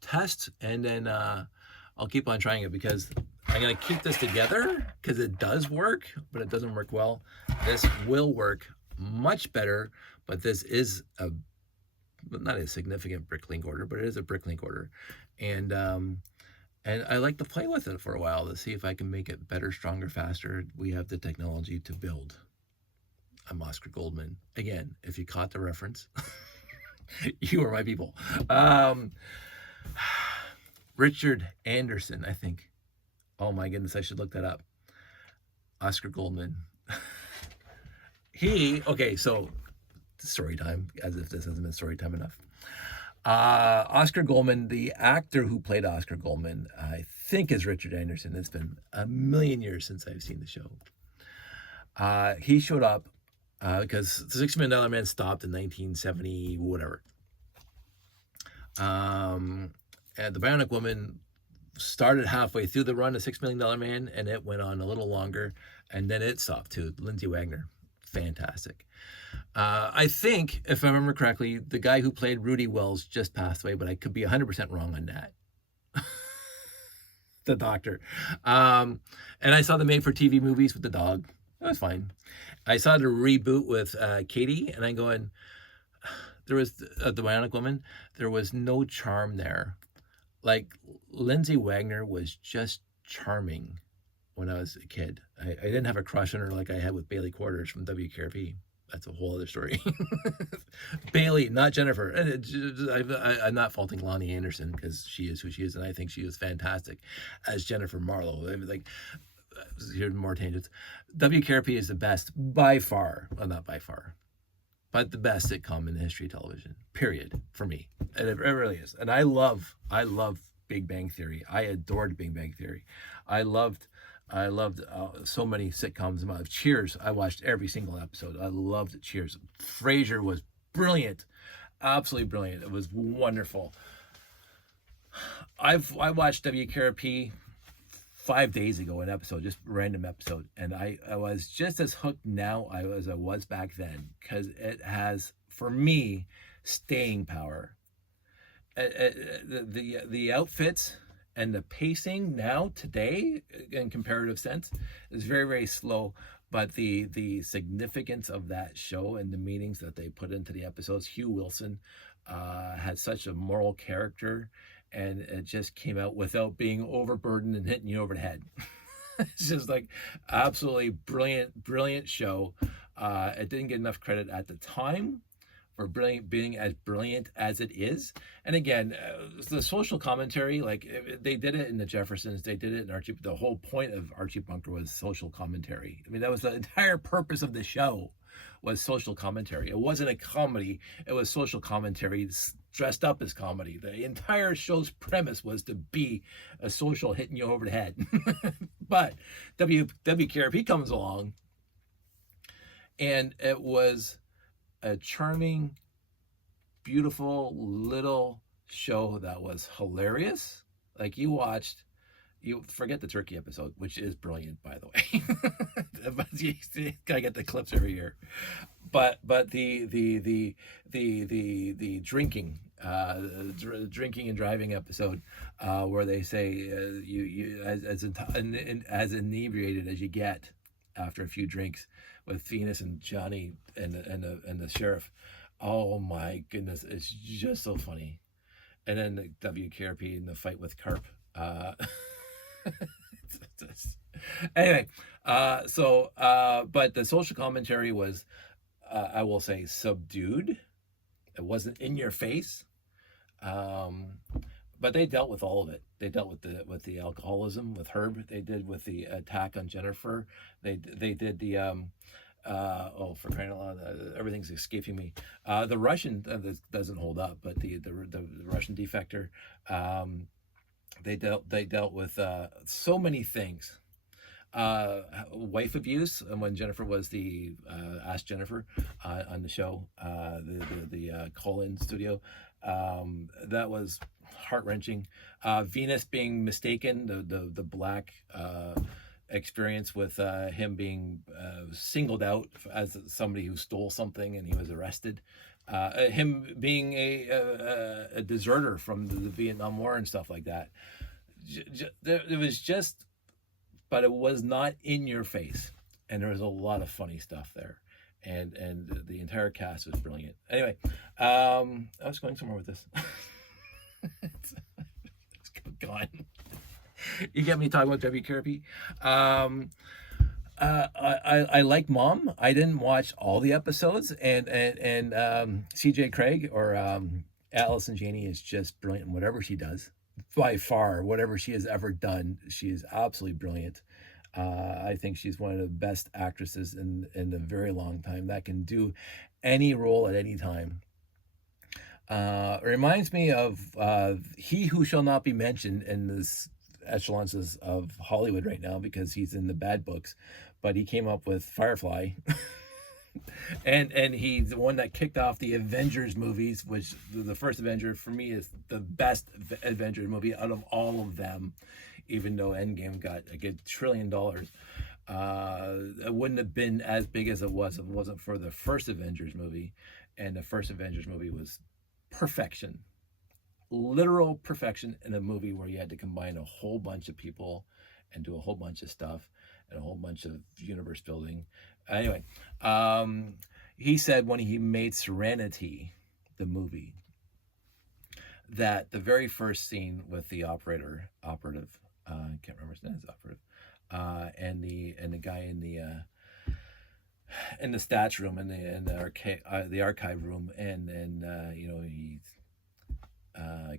test and then I'll keep on trying it because I'm going to keep this together because it does work, but it doesn't work well. This will work much better, but this is not a significant bricklink order, but it is a bricklink order. And I like to play with it for a while to see if I can make it better, stronger, faster. We have the technology to build. I'm Oscar Goldman. Again, if you caught the reference, you are my people. Richard Anderson, I think. Oh my goodness, I should look that up. Oscar Goldman. Okay, so story time, as if this hasn't been story time enough. Oscar Goldman, the actor who played Oscar Goldman, I think is Richard Anderson. It's been a million years since I've seen the show. He showed up because the $6 Million Man stopped in 1970, whatever. And the Bionic Woman started halfway through the run of $6 Million Man, and it went on a little longer, and then it stopped too. Lindsay Wagner, fantastic. I think, if I remember correctly, the guy who played Rudy Wells just passed away, but I could be 100% wrong on that. The doctor. And I saw the made-for-TV movies with the dog. That was fine. I saw the reboot with Katie, and I'm going, there was the Bionic Woman. There was no charm there. Like, Lindsay Wagner was just charming when I was a kid. I didn't have a crush on her like I had with Bailey Quarters from WKRP. That's a whole other story. Bailey, not Jennifer. And I'm not faulting Lonnie Anderson because she is who she is, and I think she was fantastic as Jennifer Marlowe. I mean, like, here's more tangents. WKRP is the best by far. Well, not by far, but the best sitcom in the history of television. Period. For me, and it really is. And I love Big Bang Theory. I adored Big Bang Theory. I loved so many sitcoms. Cheers, I watched every single episode. I loved Cheers. Frasier was brilliant, absolutely brilliant. It was wonderful. I watched WKRP 5 days ago, an episode, just a random episode, and I was just as hooked now as I was back then, because it has, for me, staying power. The outfits and the pacing now today in comparative sense is very, very slow, but the significance of that show and the meanings that they put into the episodes. Hugh Wilson had such a moral character, and it just came out without being overburdened and hitting you over the head. It's just like absolutely brilliant show. It didn't get enough credit at the time for being as brilliant as it is. And again, the social commentary, like they did it in the Jeffersons, they did it in Archie. The whole point of Archie Bunker was social commentary. I mean, that was the entire purpose of the show, was social commentary. It wasn't a comedy, it was social commentary dressed up as comedy. The entire show's premise was to be a social hitting you over the head. But WKRP comes along, and it was a charming, beautiful little show that was hilarious. Like, you forget the turkey episode, which is brilliant, by the way. But you gotta get the clips every year. But the drinking, drinking and driving episode, where they say you as inebriated as you get after a few drinks, with Venus and Johnny and the sheriff. Oh my goodness, it's just so funny. And then the WKRP and the fight with Carp. Anyway, but the social commentary was, I will say, subdued. It wasn't in your face. But they dealt with all of it. They dealt with the alcoholism with Herb. They did with the attack on Jennifer. They did the for crying out loud, everything's escaping me. The Russian doesn't hold up, but the Russian defector. They dealt with so many things. Wife abuse, and when Jennifer was the Ask Jennifer on the show, the call-in studio, that was heart-wrenching. Venus being mistaken, the black experience with him being singled out as somebody who stole something, and he was arrested. Him being a deserter from the Vietnam War and stuff like that. It was just, but it was not in your face, and there was a lot of funny stuff there, and the entire cast was brilliant. Anyway, I was going somewhere with this. It's gone. You get me talking about WKRP. I like Mom. I didn't watch all the episodes, and CJ Craig or Allison Janney is just brilliant in whatever she does. by far, whatever she has ever done, she is absolutely brilliant. I think she's one of the best actresses in a very long time that can do any role at any time. It reminds me of He Who Shall Not Be Mentioned in this echelons of Hollywood right now because he's in the bad books, but he came up with Firefly. And he's the one that kicked off the Avengers movies, which the first Avenger for me is the best Avengers movie out of all of them, even though Endgame got like $1 trillion. It wouldn't have been as big as it was if it wasn't for the first Avengers movie, and the first Avengers movie was perfection, literal perfection in a movie where you had to combine a whole bunch of people and do a whole bunch of stuff and a whole bunch of universe building. Anyway, he said when he made Serenity, the movie, that the very first scene with the operative, I can't remember his name, operative, and the guy in the stats room in the archive room, and he's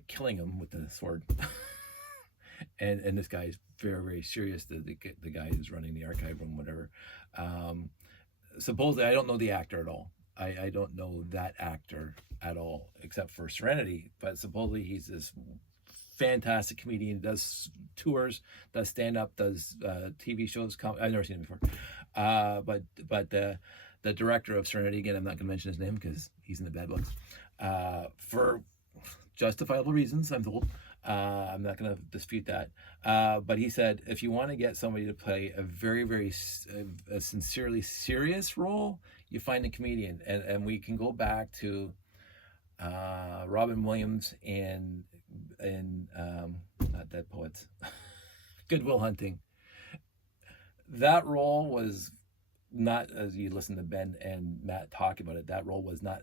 killing him with the sword. and this guy is very, very serious. The guy who's running the archive room, whatever. Supposedly, I don't know the actor at all. I don't know that actor at all, except for Serenity. But supposedly he's this fantastic comedian, does tours, does stand-up, does TV shows. I've never seen him before. But the director of Serenity, again, I'm not going to mention his name because he's in the bad books. For justifiable reasons, I'm told. I'm not going to dispute that. But he said, if you want to get somebody to play a very, very sincerely serious role, you find a comedian. And we can go back to Robin Williams in not Dead Poets, Good Will Hunting. That role was not, as you listen to Ben and Matt talk about it, that role was not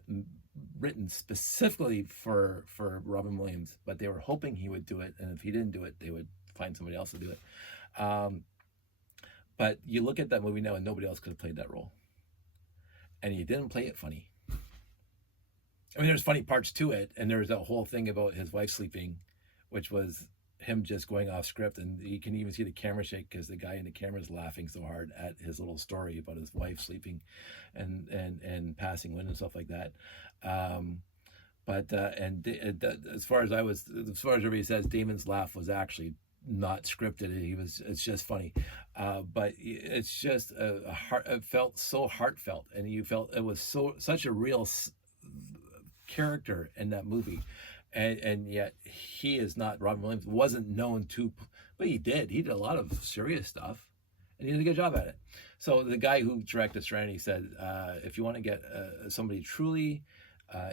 written specifically for Robin Williams, but they were hoping he would do it, and if he didn't do it, they would find somebody else to do it. But you look at that movie now, and nobody else could have played that role, and he didn't play it funny. I mean, there's funny parts to it, and there's that whole thing about his wife sleeping, which was him just going off script, and you can even see the camera shake because the guy in the camera is laughing so hard at his little story about his wife sleeping and passing wind and stuff like that. As far as everybody says, Damon's laugh was actually not scripted. It's just funny. But it's just it felt so heartfelt, and you felt it was such a real character in that movie. And yet he is not, Robin Williams wasn't known to, but he did a lot of serious stuff, and he did a good job at it. So the guy who directed Serenity said, if you want to get somebody truly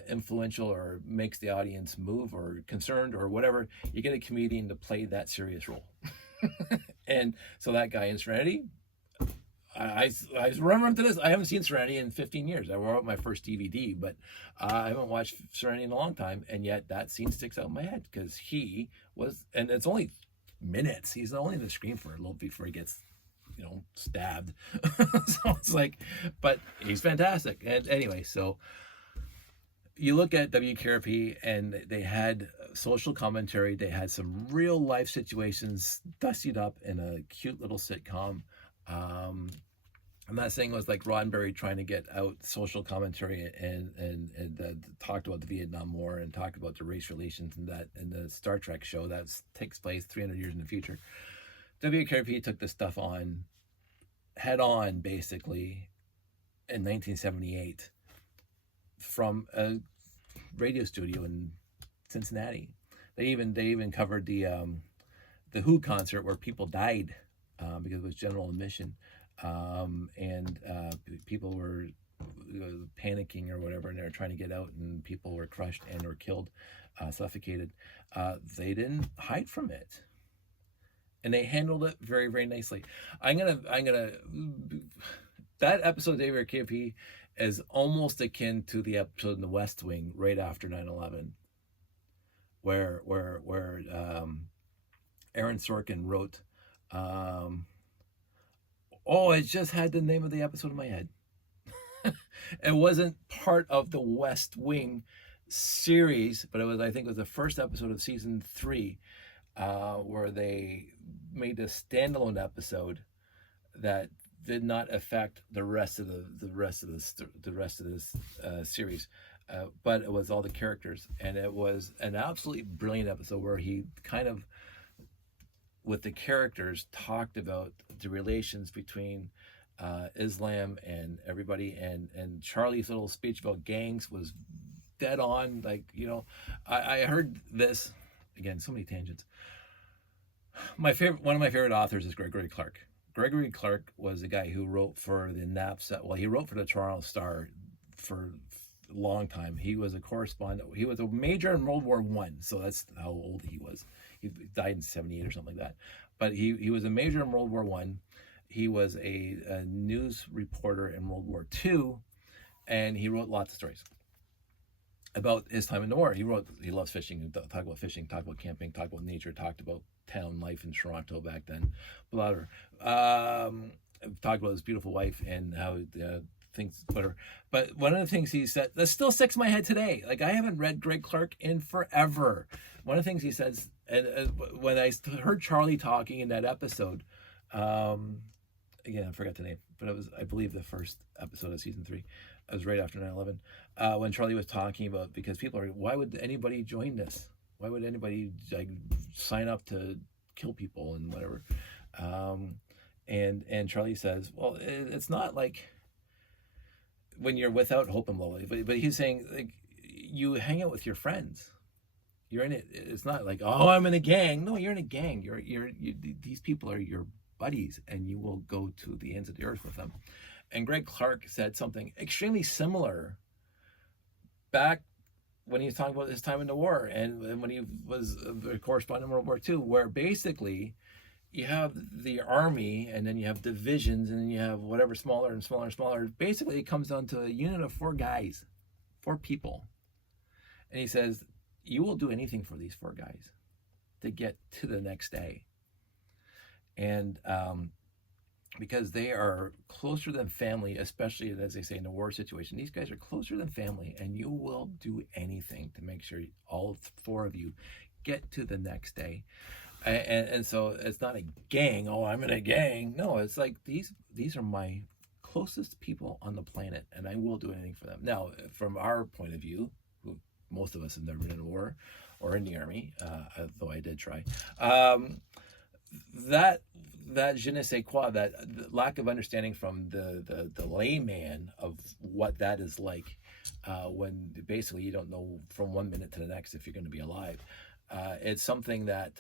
influential or makes the audience move or concerned or whatever, you get a comedian to play that serious role. And so that guy in Serenity, I remember him to this. I haven't seen Serenity in 15 years. I wore out my first DVD, but I haven't watched Serenity in a long time, and yet that scene sticks out in my head because he was, and it's only minutes. He's only in the screen for a little before he gets, stabbed. So it's like, but he's fantastic. And anyway, so you look at WKRP, and they had social commentary. They had some real life situations dustied up in a cute little sitcom. I'm not saying it was like Roddenberry trying to get out social commentary and talked about the Vietnam War and talked about the race relations and that in the Star Trek show that takes place 300 years in the future. WKRP took this stuff on head on, basically, in 1978 from a radio studio in Cincinnati. They even covered the Who concert where people died because it was general admission, and people were panicking or whatever, and they were trying to get out, and people were crushed and were killed, suffocated. They didn't hide from it, and they handled it very, very nicely. I'm gonna that episode of David KP is almost akin to the episode in The West Wing right after 9/11, where Aaron Sorkin wrote. I just had the name of the episode in my head. It wasn't part of the West Wing series, but I think it was the first episode of season 3. where they made a standalone episode that did not affect the rest of this series, but it was all the characters, and it was an absolutely brilliant episode where he kind of, with the characters, talked about the relations between Islam and everybody, and Charlie's little speech about gangs was dead on. Like, I heard this again, so many tangents. One of my favorite authors is Gregory Clark. Gregory Clark was a guy who wrote for the NAPSA. Well, he wrote for the Toronto Star for a long time. He was a correspondent. He was a major in World War One, so that's how old he was. He died in '78 or something like that. But he was a major in World War One. He was a news reporter in World War Two, and he wrote lots of stories about his time in the war. He loves fishing, talked about fishing, talked about camping, talked about nature, talked about town life in Toronto back then, blah, blah. Talked about his beautiful wife and how things, whatever. But one of the things he said that still sticks in my head today, like I haven't read Greg Clark in forever. One of the things he says, and when I heard Charlie talking in that episode, again, I forgot the name, but it was, I believe, the first episode of season 3. It was right after 9/11, when Charlie was talking about, because people are, why would anybody join this? Why would anybody like sign up to kill people and whatever? And Charlie says, well, it's not like when you're without hope and low, but he's saying, like, you hang out with your friends. You're in it. It's not like, oh, I'm in a gang. No, you're in a gang. These people are your buddies, and you will go to the ends of the earth with them. And Greg Clark said something extremely similar back when he was talking about his time in the war, and when he was a correspondent in World War II, where basically you have the army, and then you have divisions, and then you have whatever, smaller and smaller and smaller. Basically, it comes down to a unit of 4 guys, 4 people. And he says, you will do anything for these 4 guys to get to the next day. And because they are closer than family, especially as they say in a war situation, these guys are closer than family, and you will do anything to make sure all 4 of you get to the next day. And so it's not a gang. Oh, I'm in a gang. No, it's like these are my closest people on the planet, and I will do anything for them. Now, from our point of view, who most of us have never been in a war or in the army, though I did try. That je ne sais quoi, that lack of understanding from the layman of what that is like, when basically you don't know from one minute to the next if you're going to be alive. It's something that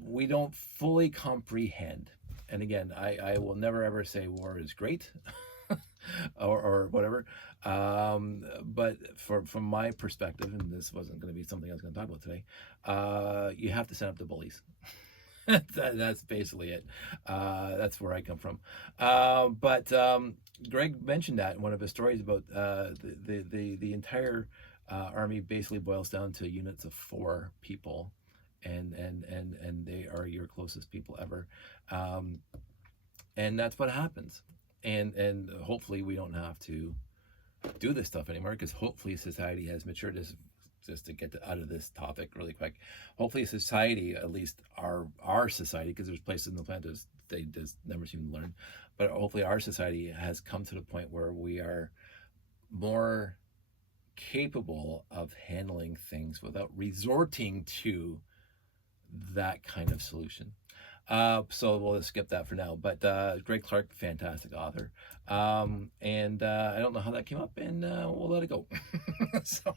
we don't fully comprehend. And again, I will never ever say war is great or whatever. But from my perspective, and this wasn't going to be something I was going to talk about today, you have to send up the bullies. That's basically it. That's where I come from. But Greg mentioned that in one of his stories about the entire army basically boils down to units of 4 people, and they are your closest people ever. And that's what happens. And hopefully we don't have to do this stuff anymore, because hopefully society has matured. Just to get out of this topic really quick, hopefully society, at least our society, because there's places in the planet they just never seem to learn, but hopefully our society has come to the point where we are more capable of handling things without resorting to that kind of solution. So we'll just skip that for now. But Greg Clark, fantastic author. And I don't know how that came up, and we'll let it go. So,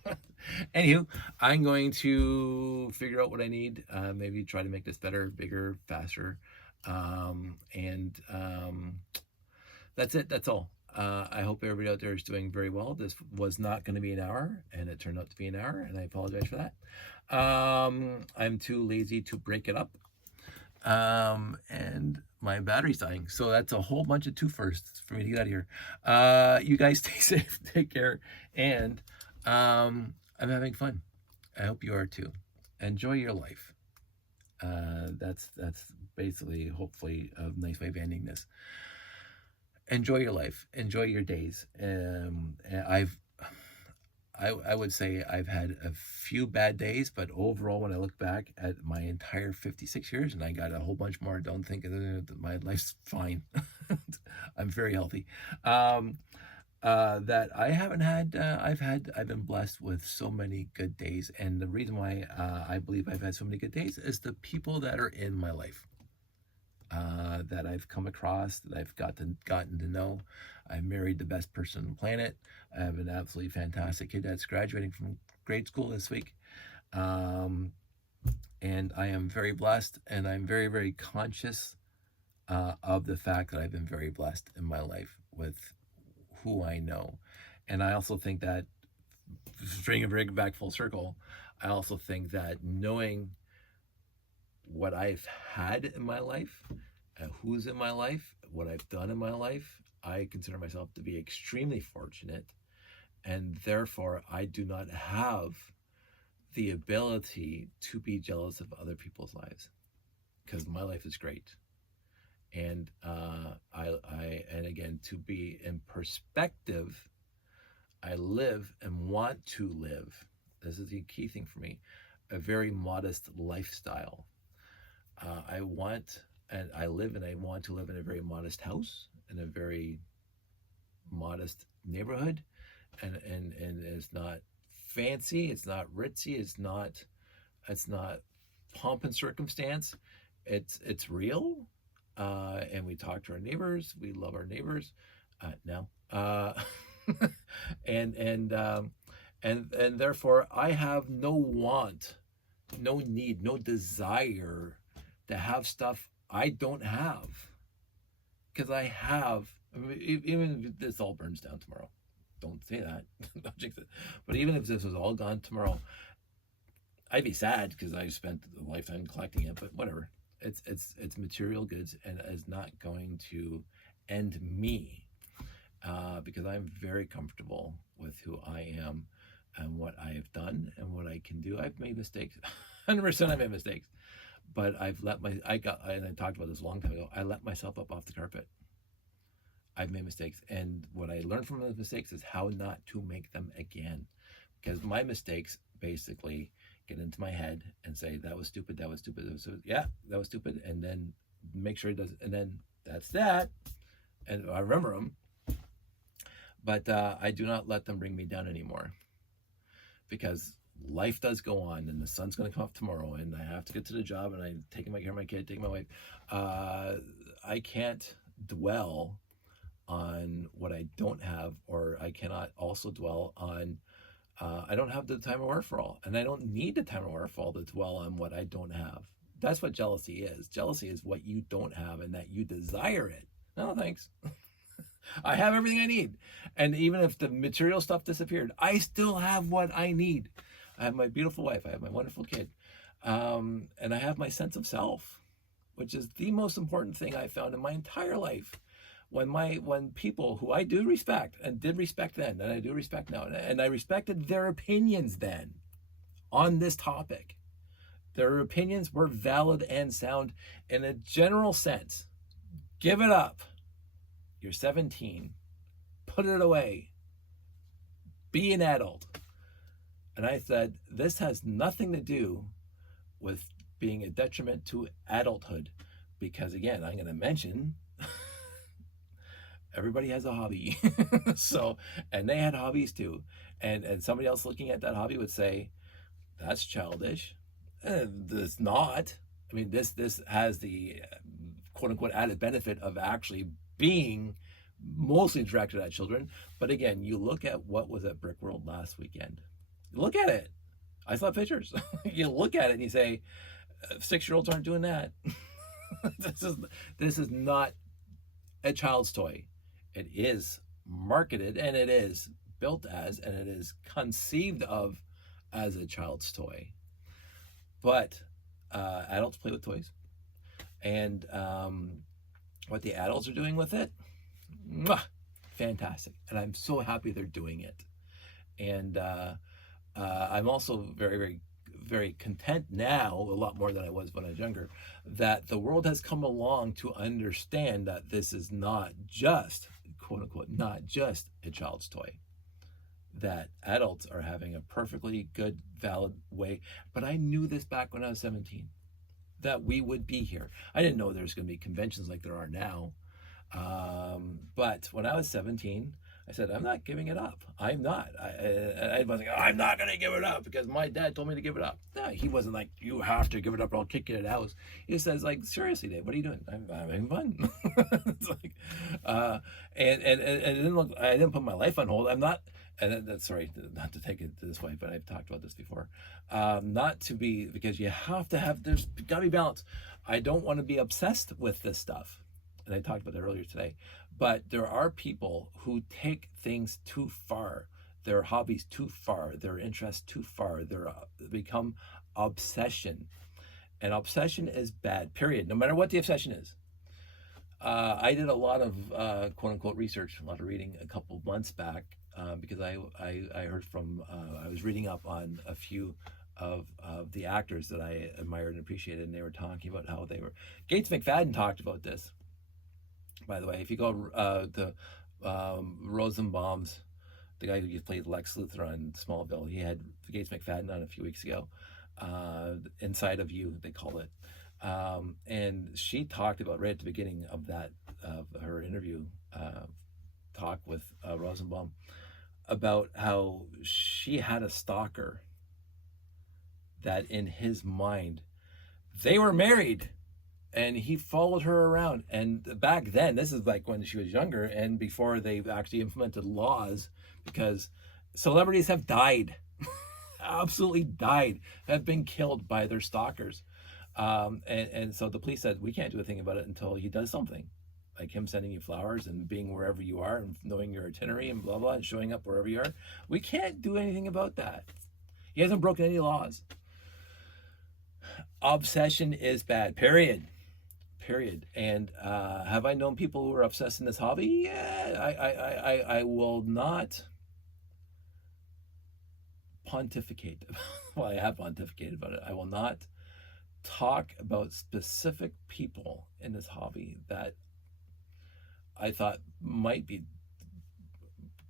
anywho, I'm going to figure out what I need. Maybe try to make this better, bigger, faster. And that's it. That's all. I hope everybody out there is doing very well. This was not going to be an hour, and it turned out to be an hour, and I apologize for that. I'm too lazy to break it up. And my battery's dying, so that's a whole bunch of 2 firsts for me to get out of here. You guys stay safe, take care, and I'm having fun. I hope you are too. Enjoy your life. That's basically, hopefully, a nice way of ending this. Enjoy your life. Enjoy your days. I would say I've had a few bad days, but overall, when I look back at my entire 56 years, and I got a whole bunch more, don't think that my life's fine. I'm very healthy. Um, that I haven't had, I've been blessed with so many good days. And the reason why I believe I've had so many good days is the people that are in my life. That I've come across, that I've gotten to know. I married the best person on the planet. I have an absolutely fantastic kid that's graduating from grade school this week. Um, and I am very blessed, and I'm very, very conscious of the fact that I've been very blessed in my life with who I know. And I also think that, bringing it back full circle, I also think that knowing what I've had in my life, who's in my life, what I've done in my life, I consider myself to be extremely fortunate. And therefore, I do not have the ability to be jealous of other people's lives because my life is great. And and again, to be in perspective, I live and want to live. This is the key thing for me, a very modest lifestyle. I want and I live and I want to live in a very modest house, in a very modest neighborhood, and it's not fancy, it's not ritzy, it's not pomp and circumstance. It's real, and we talk to our neighbors. We love our neighbors. Now, and therefore, I have no want, no need, no desire to have stuff I don't have, because I have. I mean, even if this all burns down tomorrow, don't say that, don't jinx it. But even if this was all gone tomorrow, I'd be sad because I spent a lifetime collecting it. But whatever, it's material goods, and is not going to end me, because I'm very comfortable with who I am and what I have done and what I can do. I've made mistakes, 100%. I made mistakes. But and I talked about this a long time ago, I let myself up off the carpet. I've made mistakes. And what I learned from those mistakes is how not to make them again. Because my mistakes basically get into my head and say, that was stupid, that was stupid, yeah, that was stupid. And then make sure it does, and then that's that. And I remember them. But I do not let them bring me down anymore. Because life does go on, and the sun's going to come up tomorrow, and I have to get to the job, and I'm taking care of my kid, taking my wife. I can't dwell on what I don't have, or I cannot also dwell on, I don't have the time or wherewithal, and I don't need the time or wherewithal to dwell on what I don't have. That's what jealousy is. Jealousy is what you don't have and that you desire it. No, thanks. I have everything I need. And even if the material stuff disappeared, I still have what I need. I have my beautiful wife. I have my wonderful kid. And I have my sense of self, which is the most important thing I found in my entire life. When people who I do respect, and did respect then, and I do respect now, and I respected their opinions then on this topic. Their opinions were valid and sound in a general sense. Give it up. You're 17. Put it away. Be an adult. And I said, this has nothing to do with being a detriment to adulthood. Because again, I'm going to mention, everybody has a hobby. So, and they had hobbies too. And somebody else looking at that hobby would say, that's childish. And it's not. I mean, this has the quote unquote added benefit of actually being mostly directed at children. But again, you look at what was at Brick World last weekend. Look at it. I saw pictures. You look at it and you say, 6-year-olds aren't doing that. This is not a child's toy. It is marketed, and it is built as, and it is conceived of as a child's toy. But adults play with toys, and what the adults are doing with it, fantastic. And I'm so happy they're doing it. And I'm also very, very, very content now, a lot more than I was when I was younger, that the world has come along to understand that this is not just, quote unquote, not just a child's toy. that adults are having a perfectly good, valid way. But I knew this back when I was 17, that we would be here. I didn't know there's going to be conventions like there are now. But when I was 17, I said, I'm not giving it up. I'm not. I wasn't like, oh, I'm not going to give it up because my dad told me to give it up. No, he wasn't like, you have to give it up or I'll kick you in the house. He just says, like, seriously, Dave, what are you doing? I'm having fun. It's like, and it didn't look, I didn't put my life on hold. I'm not, and that's sorry, not to take it this way, but I've talked about this before. Not to be, because you have to have, there's got to be balance. I don't want to be obsessed with this stuff. And I talked about that earlier today, but there are people who take things too far, their hobbies too far, their interests too far. They become obsession, and obsession is bad, period, no matter what the obsession is. I did a lot of quote unquote research, a lot of reading a couple of months back, because I heard from, I was reading up on a few of the actors that I admired and appreciated, and they were talking about how they were, Gates McFadden talked about this, by the way. If you go to Rosenbaum's, the guy who played Lex Luthor on Smallville, he had Gates McFadden on a few weeks ago. Inside of You, they call it. And she talked about, right at the beginning of that, of her interview, talk with Rosenbaum, about how she had a stalker that in his mind, they were married, and he followed her around. And back then, this is like when she was younger and before they actually implemented laws, because celebrities have died, absolutely died, have been killed by their stalkers. And so the police said, we can't do a thing about it until he does something, like him sending you flowers and being wherever you are and knowing your itinerary and blah, blah, and showing up wherever you are. We can't do anything about that. He hasn't broken any laws. Obsession is bad, period. And have I known people who are obsessed in this hobby? Yeah, I will not pontificate. Well, I have pontificated about it. I will not talk about specific people in this hobby that I thought might be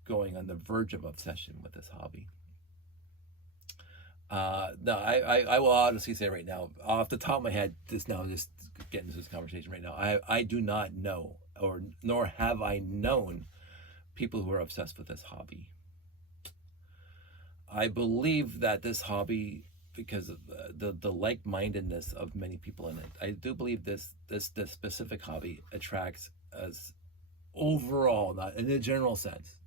going on the verge of obsession with this hobby. No, I will honestly say right now, off the top of my head, just getting into this conversation right now, I do not know, or nor have I known people who are obsessed with this hobby. I believe that this hobby, because of the like-mindedness of many people in it, I do believe this specific hobby attracts us overall, not in a general sense,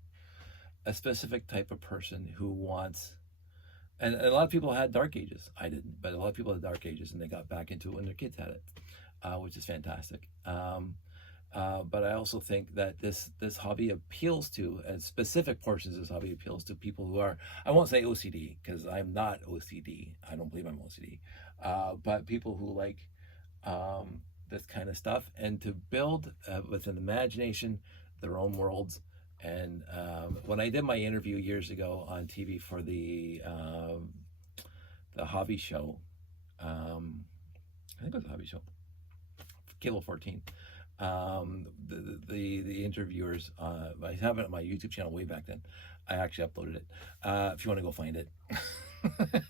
a specific type of person who wants. And a lot of people had dark ages. I didn't, but a lot of people had dark ages, and they got back into it when their kids had it, which is fantastic. But I also think that this hobby appeals to, and specific portions of this hobby appeals to people who are, I won't say OCD, because I'm not OCD. I don't believe I'm OCD. But people who like this kind of stuff, and to build with an imagination their own worlds. And when I did my interview years ago on TV for the hobby show, I think it was a hobby show, Cable 14. The interviewers, I have it on my YouTube channel way back then. I actually uploaded it. If you want to go find it.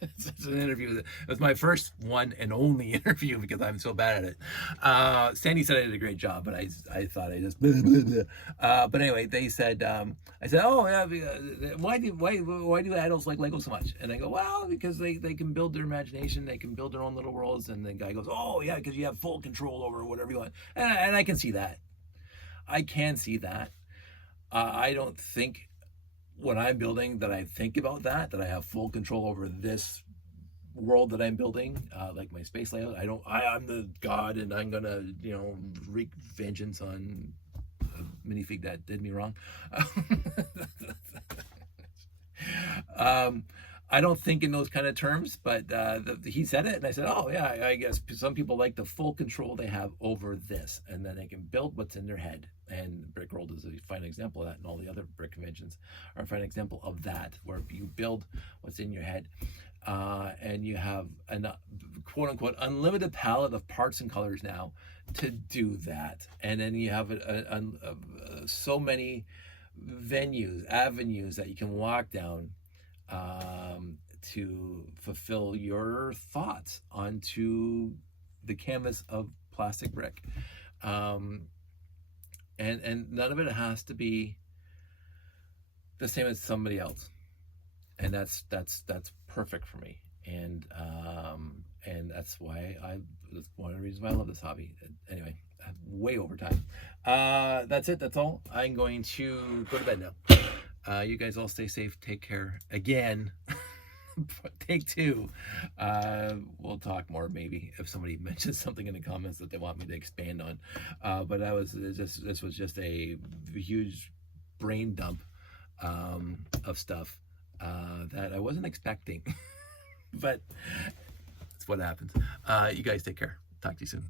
It's an interview. It was my first one and only interview because I'm so bad at it. Sandy said I did a great job, but I thought I just but anyway, they said, I said, oh yeah, why do adults like Lego so much? And I go, well, because they can build their imagination, they can build their own little worlds. And the guy goes, oh yeah, because you have full control over whatever you want. And I can see that. I can see that. I don't think when I'm building that I think about that I have full control over this world that I'm building, like my space layout. I'm the god, and I'm gonna, wreak vengeance on a minifig that did me wrong. I don't think in those kind of terms, but he said it, and I said, oh yeah, I guess some people like the full control they have over this, and then they can build what's in their head. And Brickworld is a fine example of that, and all the other brick conventions are a fine example of that, where you build what's in your head, and you have a quote unquote unlimited palette of parts and colors now to do that. And then you have so many avenues that you can walk down to fulfill your thoughts onto the canvas of plastic brick. Um, and none of it has to be the same as somebody else, and that's perfect for me. And that's why that's one of the reasons why I love this hobby. Anyway, way over time. That's it. That's all. I'm going to go to bed now. You guys all stay safe. Take care. Again, take two. We'll talk more maybe if somebody mentions something in the comments that they want me to expand on. But this was just a huge brain dump of stuff that I wasn't expecting. But it's what happens. You guys take care. Talk to you soon.